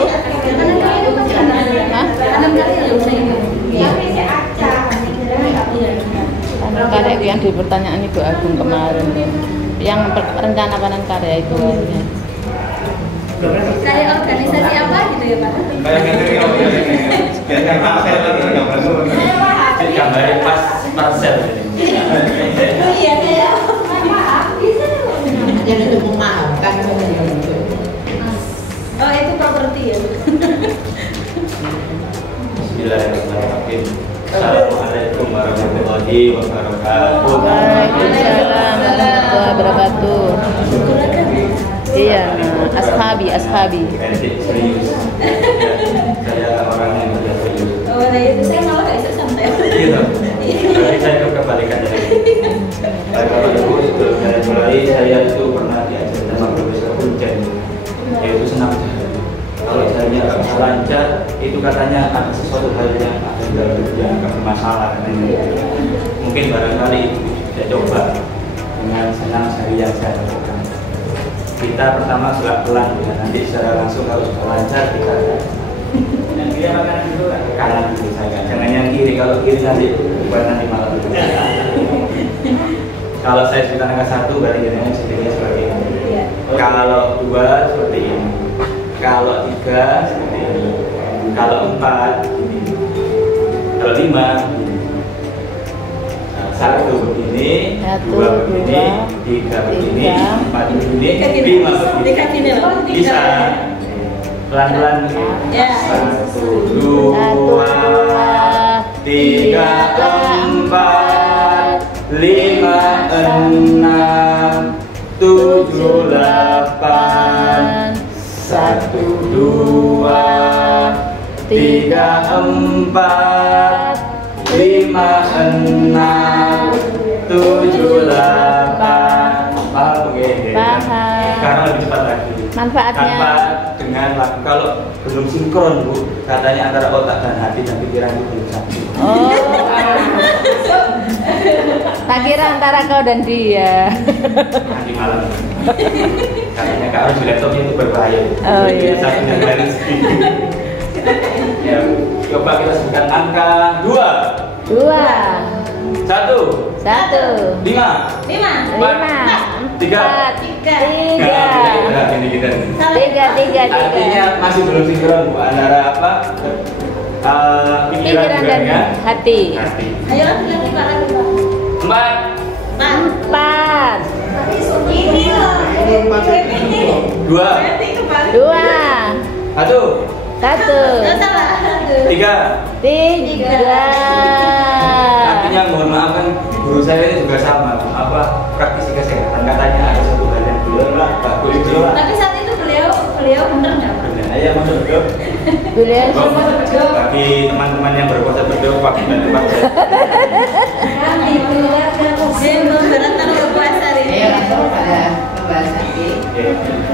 Karya itu yang di pertanyaan Ibu Agung kemarin, yang rencana panen karya itu. Saya organisasi apa gitu ya Pak? Gambarnya pas parcel. Oh iya saya paham. Bisa Jadi untuk memaafkan. Oh itu properti ya. Bismillahirrahmanirrahim. Assalamualaikum warahmatullahi wabarakatuh. Waalaikumsalam warahmatullahi wabarakatuh. Iya, ashabi. Serius. Saya orang yang kerja serius. Oh nah itu saya malah gak bisa santai. Gitu. Berarti saya kebalikan dari itu. Kalau Ibu dari mulai saya itu pernah diajar sama Profesor Punjen, yaitu senam jalan. Kalau jalannya agak lancar, itu katanya ada sesuatu hal yang agak bermasalah. Mungkin barangkali Ibu bisa coba dengan senam jari yang saya lakukan. Kita pertama sudah pelan, ya. Nanti secara langsung kalau sudah lancar kita yang kiri apa kanan dulu kan? Kanan dulu saya, jangan yang kiri. Kalau kiri nanti buat nanti malah dulu. Kalau saya sudah angka 1 berarti jadinya sepertinya seperti ini. Kalau 2 seperti ini. Kalau 3 seperti ini. Kalau 4 ini. Kalau 5 ini. 1 begini, 2 begini, 3 begini, 4 begini, 5 begini. Bisa. Pelan-pelan. 1, 2, 3, 4, 5, 6, 7, 8. 1, 2, 3, 4, 5, 6, 7, 8. Paham begini? Paham. Sekarang lebih cepat lagi. Manfaatnya. Tanpa dengan lagu, kalau belum sinkron Bu, katanya antara otak dan hati dan pikiran itu belum satu. Oh. Tak kira antara kau dan dia. Nanti malam. Katanya Kak harus di laptopnya itu berbahaya. Oh iya. Satu dan lain ya, coba kita sebutkan angka 2. 2. 1. 1. 5. 5. 4. 3. 3. Artinya masih belum sinkron Bu, antara apa? Pikiran dan hati. Ayo lagi Pak. 4. 4. Ini loh. 2. 2. 1. 1. 3. Artinya mohon maaf kan guru saya ini juga sama, apa praktisi kesehatan, katanya ada satu hal yang belum lah bagus itu lah. Tapi saat itu beliau bener nggak? Benar. Ayo masuk beduk. Pilihan Bagi teman-teman yang berpuasa beduk, pakai tempat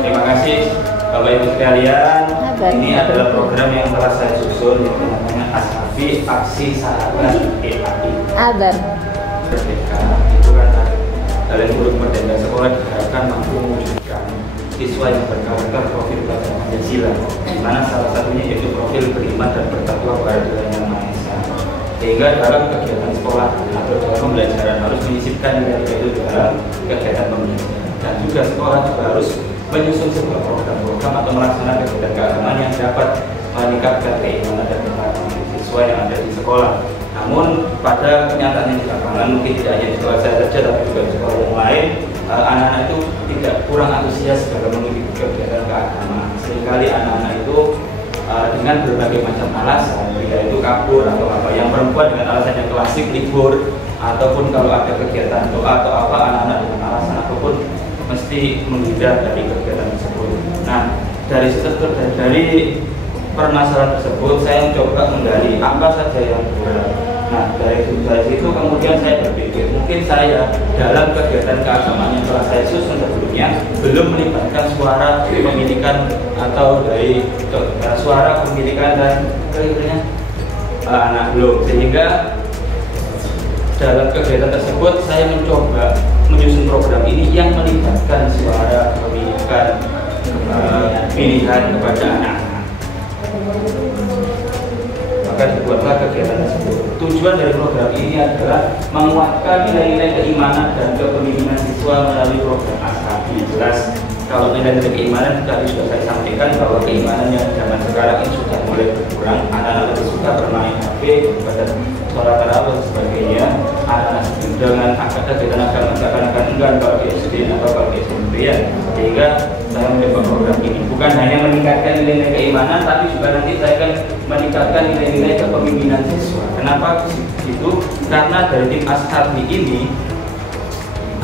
terima kasih Bapak Ibu sekalian. Ini adalah program yang telah saya susun yang namanya Ashabi Aksi Sahabat EAI. Abar. Merdeka itu kan dalam huruf merdeka sekolah diharapkan mampu mewujudkan siswa yang berkarakter profil belajar Pancasila, di mana salah satunya yaitu profil beriman dan bertakwa kepada Tuhan Yang Maha Esa. Sehingga dalam kegiatan sekolah atau dalam pembelajaran harus menyisipkan nilai-nilai itu dalam kegiatan pembelajaran, dan juga sekolah juga harus menyusun sebuah program-program atau melaksanakan kegiatan keagamaan yang dapat meningkatkan keimanan dan ketaatan siswa yang ada di sekolah. Namun pada kenyataannya di lapangan, mungkin tidak hanya di sekolah saya saja tapi juga di sekolah yang lain, anak-anak itu tidak kurang antusias dalam mengikuti kegiatan keagamaan. Seringkali anak-anak itu dengan berbagai macam alasan, yaitu kabur atau apa. Yang perempuan dengan alasan yang klasik, libur, ataupun kalau ada kegiatan doa atau apa, anak-anak dengan alasan apapun mesti menghindar dari kegiatan tersebut. Nah, dari permasalahan tersebut saya mencoba menggali apa saja yang berat. Nah, dari situ kemudian saya berpikir mungkin saya dalam kegiatan keagamaan yang telah saya susun sebelumnya belum melibatkan suara pemilikan atau dari suara pemilikan dan anak belum, sehingga dalam kegiatan tersebut saya mencoba menyusun program ini yang melibatkan suara pemilikan pilihan kepada anak-anak. Maka dibuatlah kegiatan tersebut. Tujuan dari program ini adalah menguatkan nilai-nilai keimanan dan kepemimpinan siswa melalui program Ashabi. Jelas kalau nilai-nilai keimanan tadi sudah saya sampaikan bahwa keimanan yang zaman sekarang ini sudah mulai berkurang. Anak-anak lebih suka bermain HP, pada sholat tarawih dan sebagainya. Anak-anak dengan kegiatan agama seakan-akan enggan kalau di SD atau kalau di SMP ya. Sehingga saya mencoba program ini bukan hanya meningkatkan nilai-nilai keimanan, tapi juga nanti saya akan meningkatkan nilai-nilai kepemimpinan siswa. Kenapa begitu? Karena dari tim Ashabi ini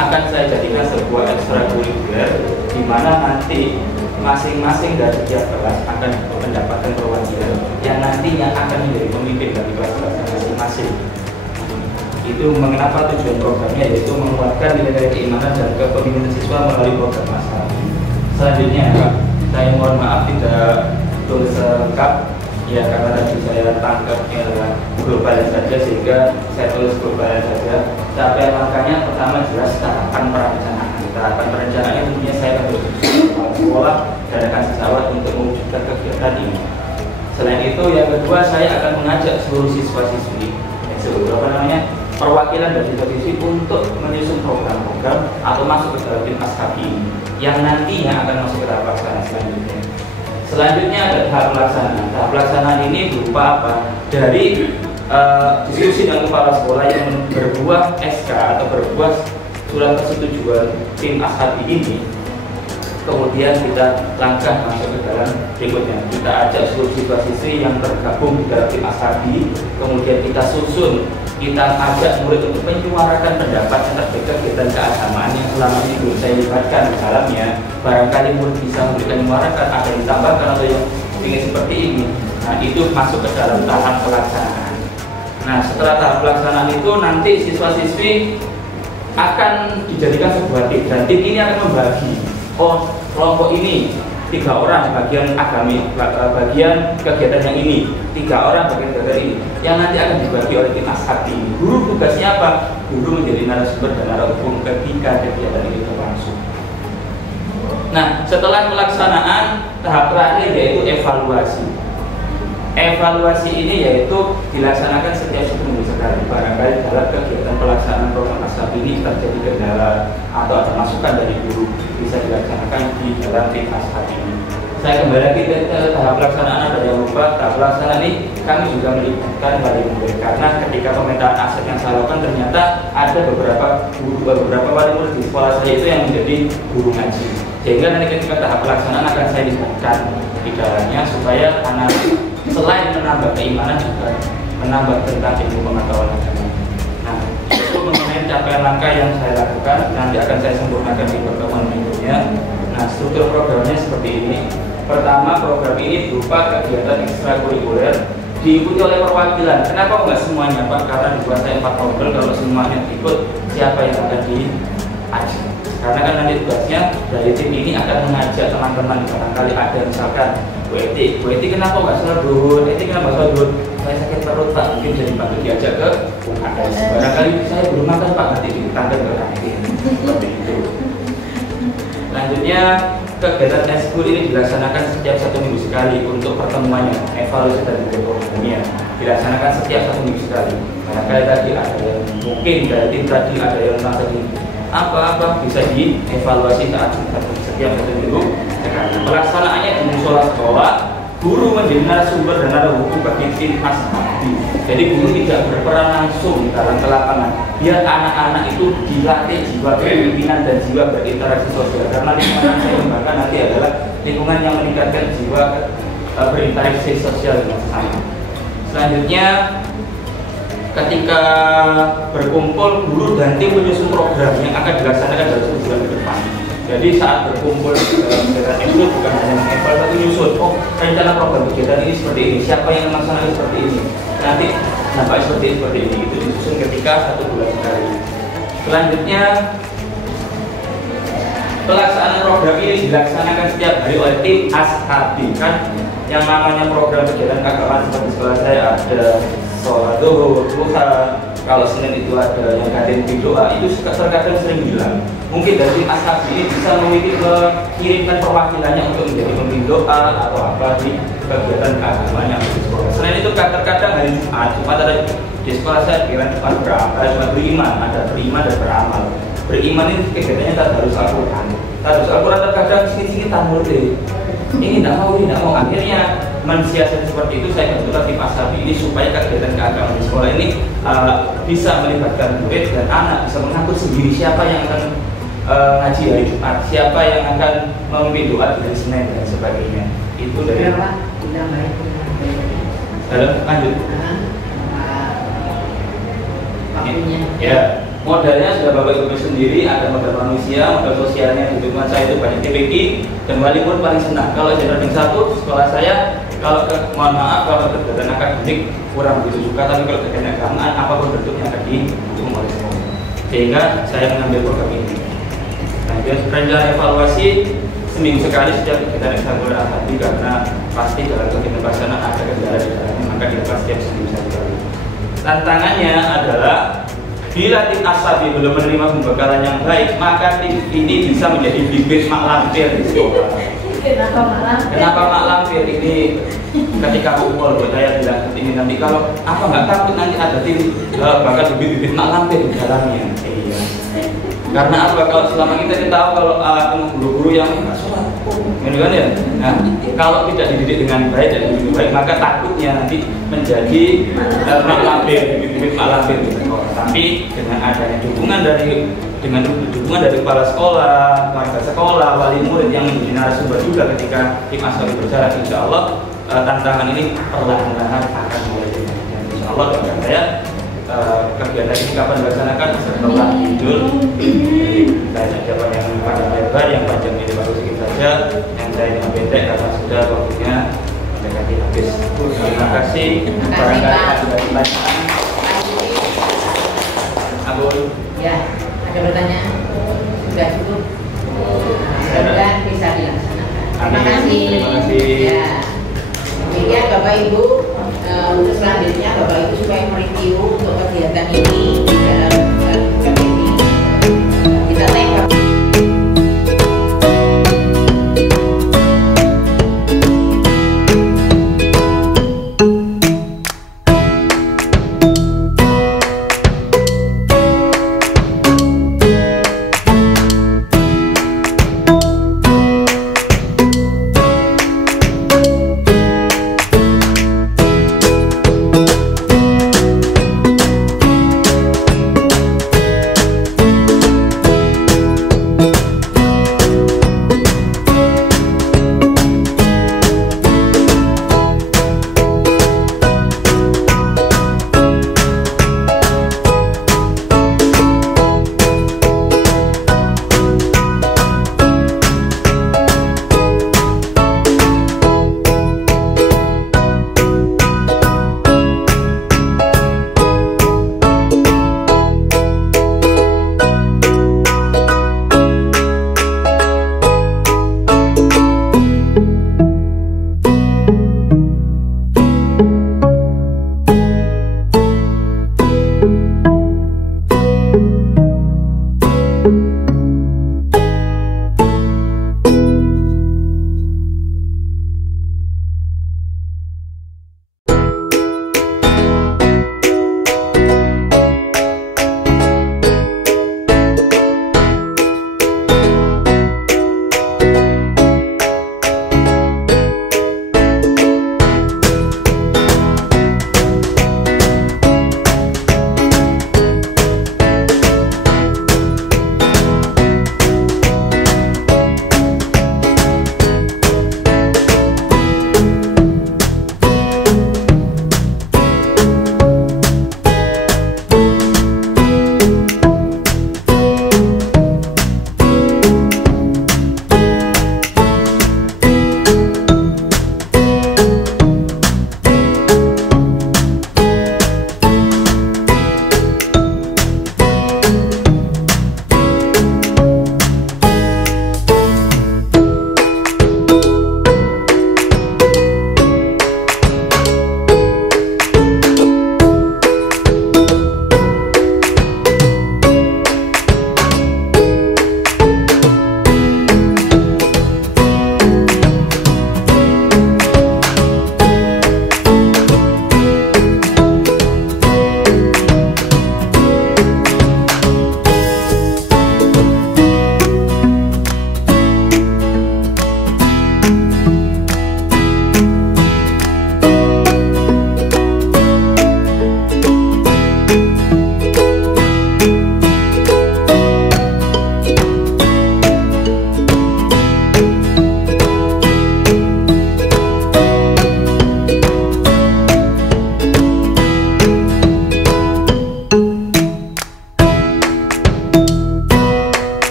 akan saya jadikan sebuah ekstrakurikuler di mana nanti masing-masing dari tiap kelas akan mendapatkan perwakilan yang nantinya akan menjadi pemimpin dari kelas-kelas masing-masing. Itu mengapa tujuan programnya, yaitu menguatkan nilai-nilai keimanan dan kepemimpinan siswa melalui program Ashabi. Selanjutnya, saya mohon maaf tidak tulis lengkap ya, karena tadi saya tangkapnya adalah global saja sehingga saya tulis global saja. Capaian langkahnya pertama jelas tahapan perencanaan. Tahapan perencanaan tentunya saya akan berusaha sekolah dan akan sejawat untuk mewujudkan kegiatan ini. Selain itu, yang kedua saya akan mengajak seluruh siswa-siswi, perwakilan dari siswa-siswi untuk menyusun program-program atau masuk ke dalam tim Ashabi ini yang nantinya akan masuk ke tahap pelaksanaan selanjutnya. Selanjutnya ada tahap pelaksanaan. Tahap pelaksanaan ini berupa apa? Dari diskusi dengan kepala sekolah yang berbuah SK atau berbuah surat persetujuan tim Ashabi ini. Kemudian kita langkah masuk ke dalam berikutnya. Kita ajak seluruh siswa-siswi yang tergabung di dalam tim Ashabi, kemudian kita susun, kita ajak murid untuk menyuarakan pendapat tentang kegiatan keagamaan yang selama ini belum saya libatkan. Misalnya, barangkali murid bisa memberikan menyuarakan, ada yang ditambahkan atau yang ingin seperti ini. Nah, itu masuk ke dalam tahap pelaksanaan. Nah, setelah tahap pelaksanaan itu nanti siswa-siswi akan dijadikan sebuah tim, dan tim ini akan membagi. Oh, kelompok ini 3 orang bagian agami, bagian kegiatan yang ini, 3 orang bagian kegiatan ini, yang nanti akan dibagi oleh tim Ashabi. Guru tugasnya apa? Guru menjadi narasumber dan narasumber ketika kegiatan ini berlangsung. Nah, setelah pelaksanaan, tahap terakhir yaitu evaluasi. Evaluasi ini yaitu dilaksanakan setiap 1 minggu sekali. Barangkali dalam kegiatan pelaksanaan program Ashabi ini terjadi kendala atau ada masukan dari guru, bisa dilaksanakan di dalam tim Ashabi ini. Saya kembali lagi ke tahap pelaksanaan. Ada yang lupa, tahap pelaksanaan ini kami juga melibatkan wali murid, karena ketika pemetaan aset yang saya lakukan ternyata ada beberapa wali murid di sekolah saya itu yang menjadi guru ngaji, sehingga nanti ketika tahap pelaksanaan akan saya libatkan di dalamnya supaya anak selain menambah keimanan juga menambah tentang ilmu pengetahuan agama. Nah, itu mengenai capaian langkah yang saya lakukan, nanti akan saya sempurnakan di pertemuan berikutnya. Nah, struktur programnya seperti ini. Pertama, program ini berupa kegiatan ekstrakurikuler diikuti oleh perwakilan. Kenapa enggak semuanya, Pak? Karena dikuasai 4 Nobel, kalau semuanya ikut siapa yang akan diajak? Karena kan nanti tugasnya dari tim ini akan mengajak teman-teman, barangkali ada misalkan Bu Eti kenapa nggak salah dulu? Eti kenapa salah dulu? Saya sakit perut Pak, mungkin jadi bantu diajak ke UKS. Barangkali saya belum makan Pak, nanti ditangkap ke kantin. Seperti itu. Selanjutnya, kegiatan eskul ini dilaksanakan setiap 1 minggu sekali untuk pertemuannya, evaluasi dan programnya dilaksanakan setiap 1 minggu sekali. Barangkali tadi ada yang mungkin dari tim tadi ada yang tadi apa bisa dievaluasi saat setiap 1 minggu sekali. Pelaksanaannya di musola sekolah, guru menjadi narasumber dan narasumber bagi tim ashabi. Jadi guru tidak berperan langsung di dalam lapangan, biar anak-anak itu dilatih jiwa kepemimpinan dan jiwa berinteraksi sosial. Karena lingkungan saya lembaga nanti adalah lingkungan yang meningkatkan jiwa berinteraksi sosial dengan sesama. Selanjutnya, ketika berkumpul, guru dan tim menyusun program yang akan dilaksanakan dalam 1 bulan ke depan. Jadi saat berkumpul dalam kegiatan itu bukan hanya mengevaluasi tapi menyusun, oh rencana program kegiatan ini seperti ini, siapa yang melaksanakan seperti ini, nanti sampai seperti ini, itu disusun ketika 1 bulan sekali. Selanjutnya, pelaksanaan program ini dilaksanakan setiap hari oleh tim ashabi. Kan yang namanya program kegiatan keagamaan seperti sekolah saya ada sholat zuhur, duha. Kalau Senin itu ada yang kadang doa, itu terkadang sering hilang. Mungkin dari tim ashabi ini bisa mengirimkan perwakilannya untuk menjadi pemimpin doa atau apa di kegiatan keagamaan yang di sekolah. Selain itu terkadang hari Jumat ada di sekolah saya pikiran Jumat berapa? Jumat beriman, ada beriman dan beramal. Beriman ini kegiatannya tadarus Al-Quran. Tadarus Al-Quran terkadang sedikit tamu deh. Ini tidak mau. Akhirnya mensiasati seperti itu, saya bentukkan tim ashabi ini supaya kegiatan keagamaan di sekolah ini bisa melibatkan murid dan anak, bisa mengatur sendiri siapa yang akan ngaji hari Jumat, siapa yang akan memimpin doa di hari Senin dan sebagainya. Itu dari lanjut. Ya, modalnya sudah Bapak Ibu sendiri, ada modal manusia, modal sosialnya di lingkungan saya itu banyak TPQ dan wali pun paling senang. Kalau Jenderal 1 sekolah saya, mohon maaf kalau kegiatan akademik kurang begitu suka, tapi kalau kegiatan keagamaan apapun bentuknya akan didukung oleh semua. Sehingga saya mengambil program ini. Nah, rencana evaluasi seminggu sekali setiap kegiatan ekstrakurikuler akademik, karena pasti dalam kegiatan pelaksanaan ada kendala di dalamnya, maka dilakukan setiap seminggu sekali. Tantangannya adalah bila tim ashabi belum menerima pembekalan yang baik, maka tim ini bisa menjadi bibit mak lampir di sekolah. Kenapa mak lampir ini? Ketika kumpul, buat saya bilang ini nanti kalau apa nggak takut nanti ada tim bakal bibit mak lampir di dalamnya. Iya. Karena apa? Kalau selama kita tahu kalau guru-guru yang nggak sholat, gitu kan ya. Nah, kalau tidak dididik dengan baik dan lebih baik, maka takutnya nanti menjadi mak lampir, bibit mak lampir di sekolah. Tapi dengan adanya dukungan dari kepala sekolah, warga sekolah, wali murid yang menjadi narasumber juga ketika tim ashabi berjalan, insya Allah tantangan ini perlahan-lahan akan mulai dimulai. Insya Allah doakan saya kegiatan ini kapan dilaksanakan setelah Idul. Saya siapa yang panjang lebar, yang panjang ini baru sedikit saja, yang saya yang pendek karena sudah waktunya mendekati habis. Terima kasih. Barangkali ada pertanyaan. Abul. Ya, ada pertanyaan? Sudah cukup? Mudah-mudahan bisa dilaksanakan. Terima kasih. Terima kasih. Ya. Demikian Bapak Ibu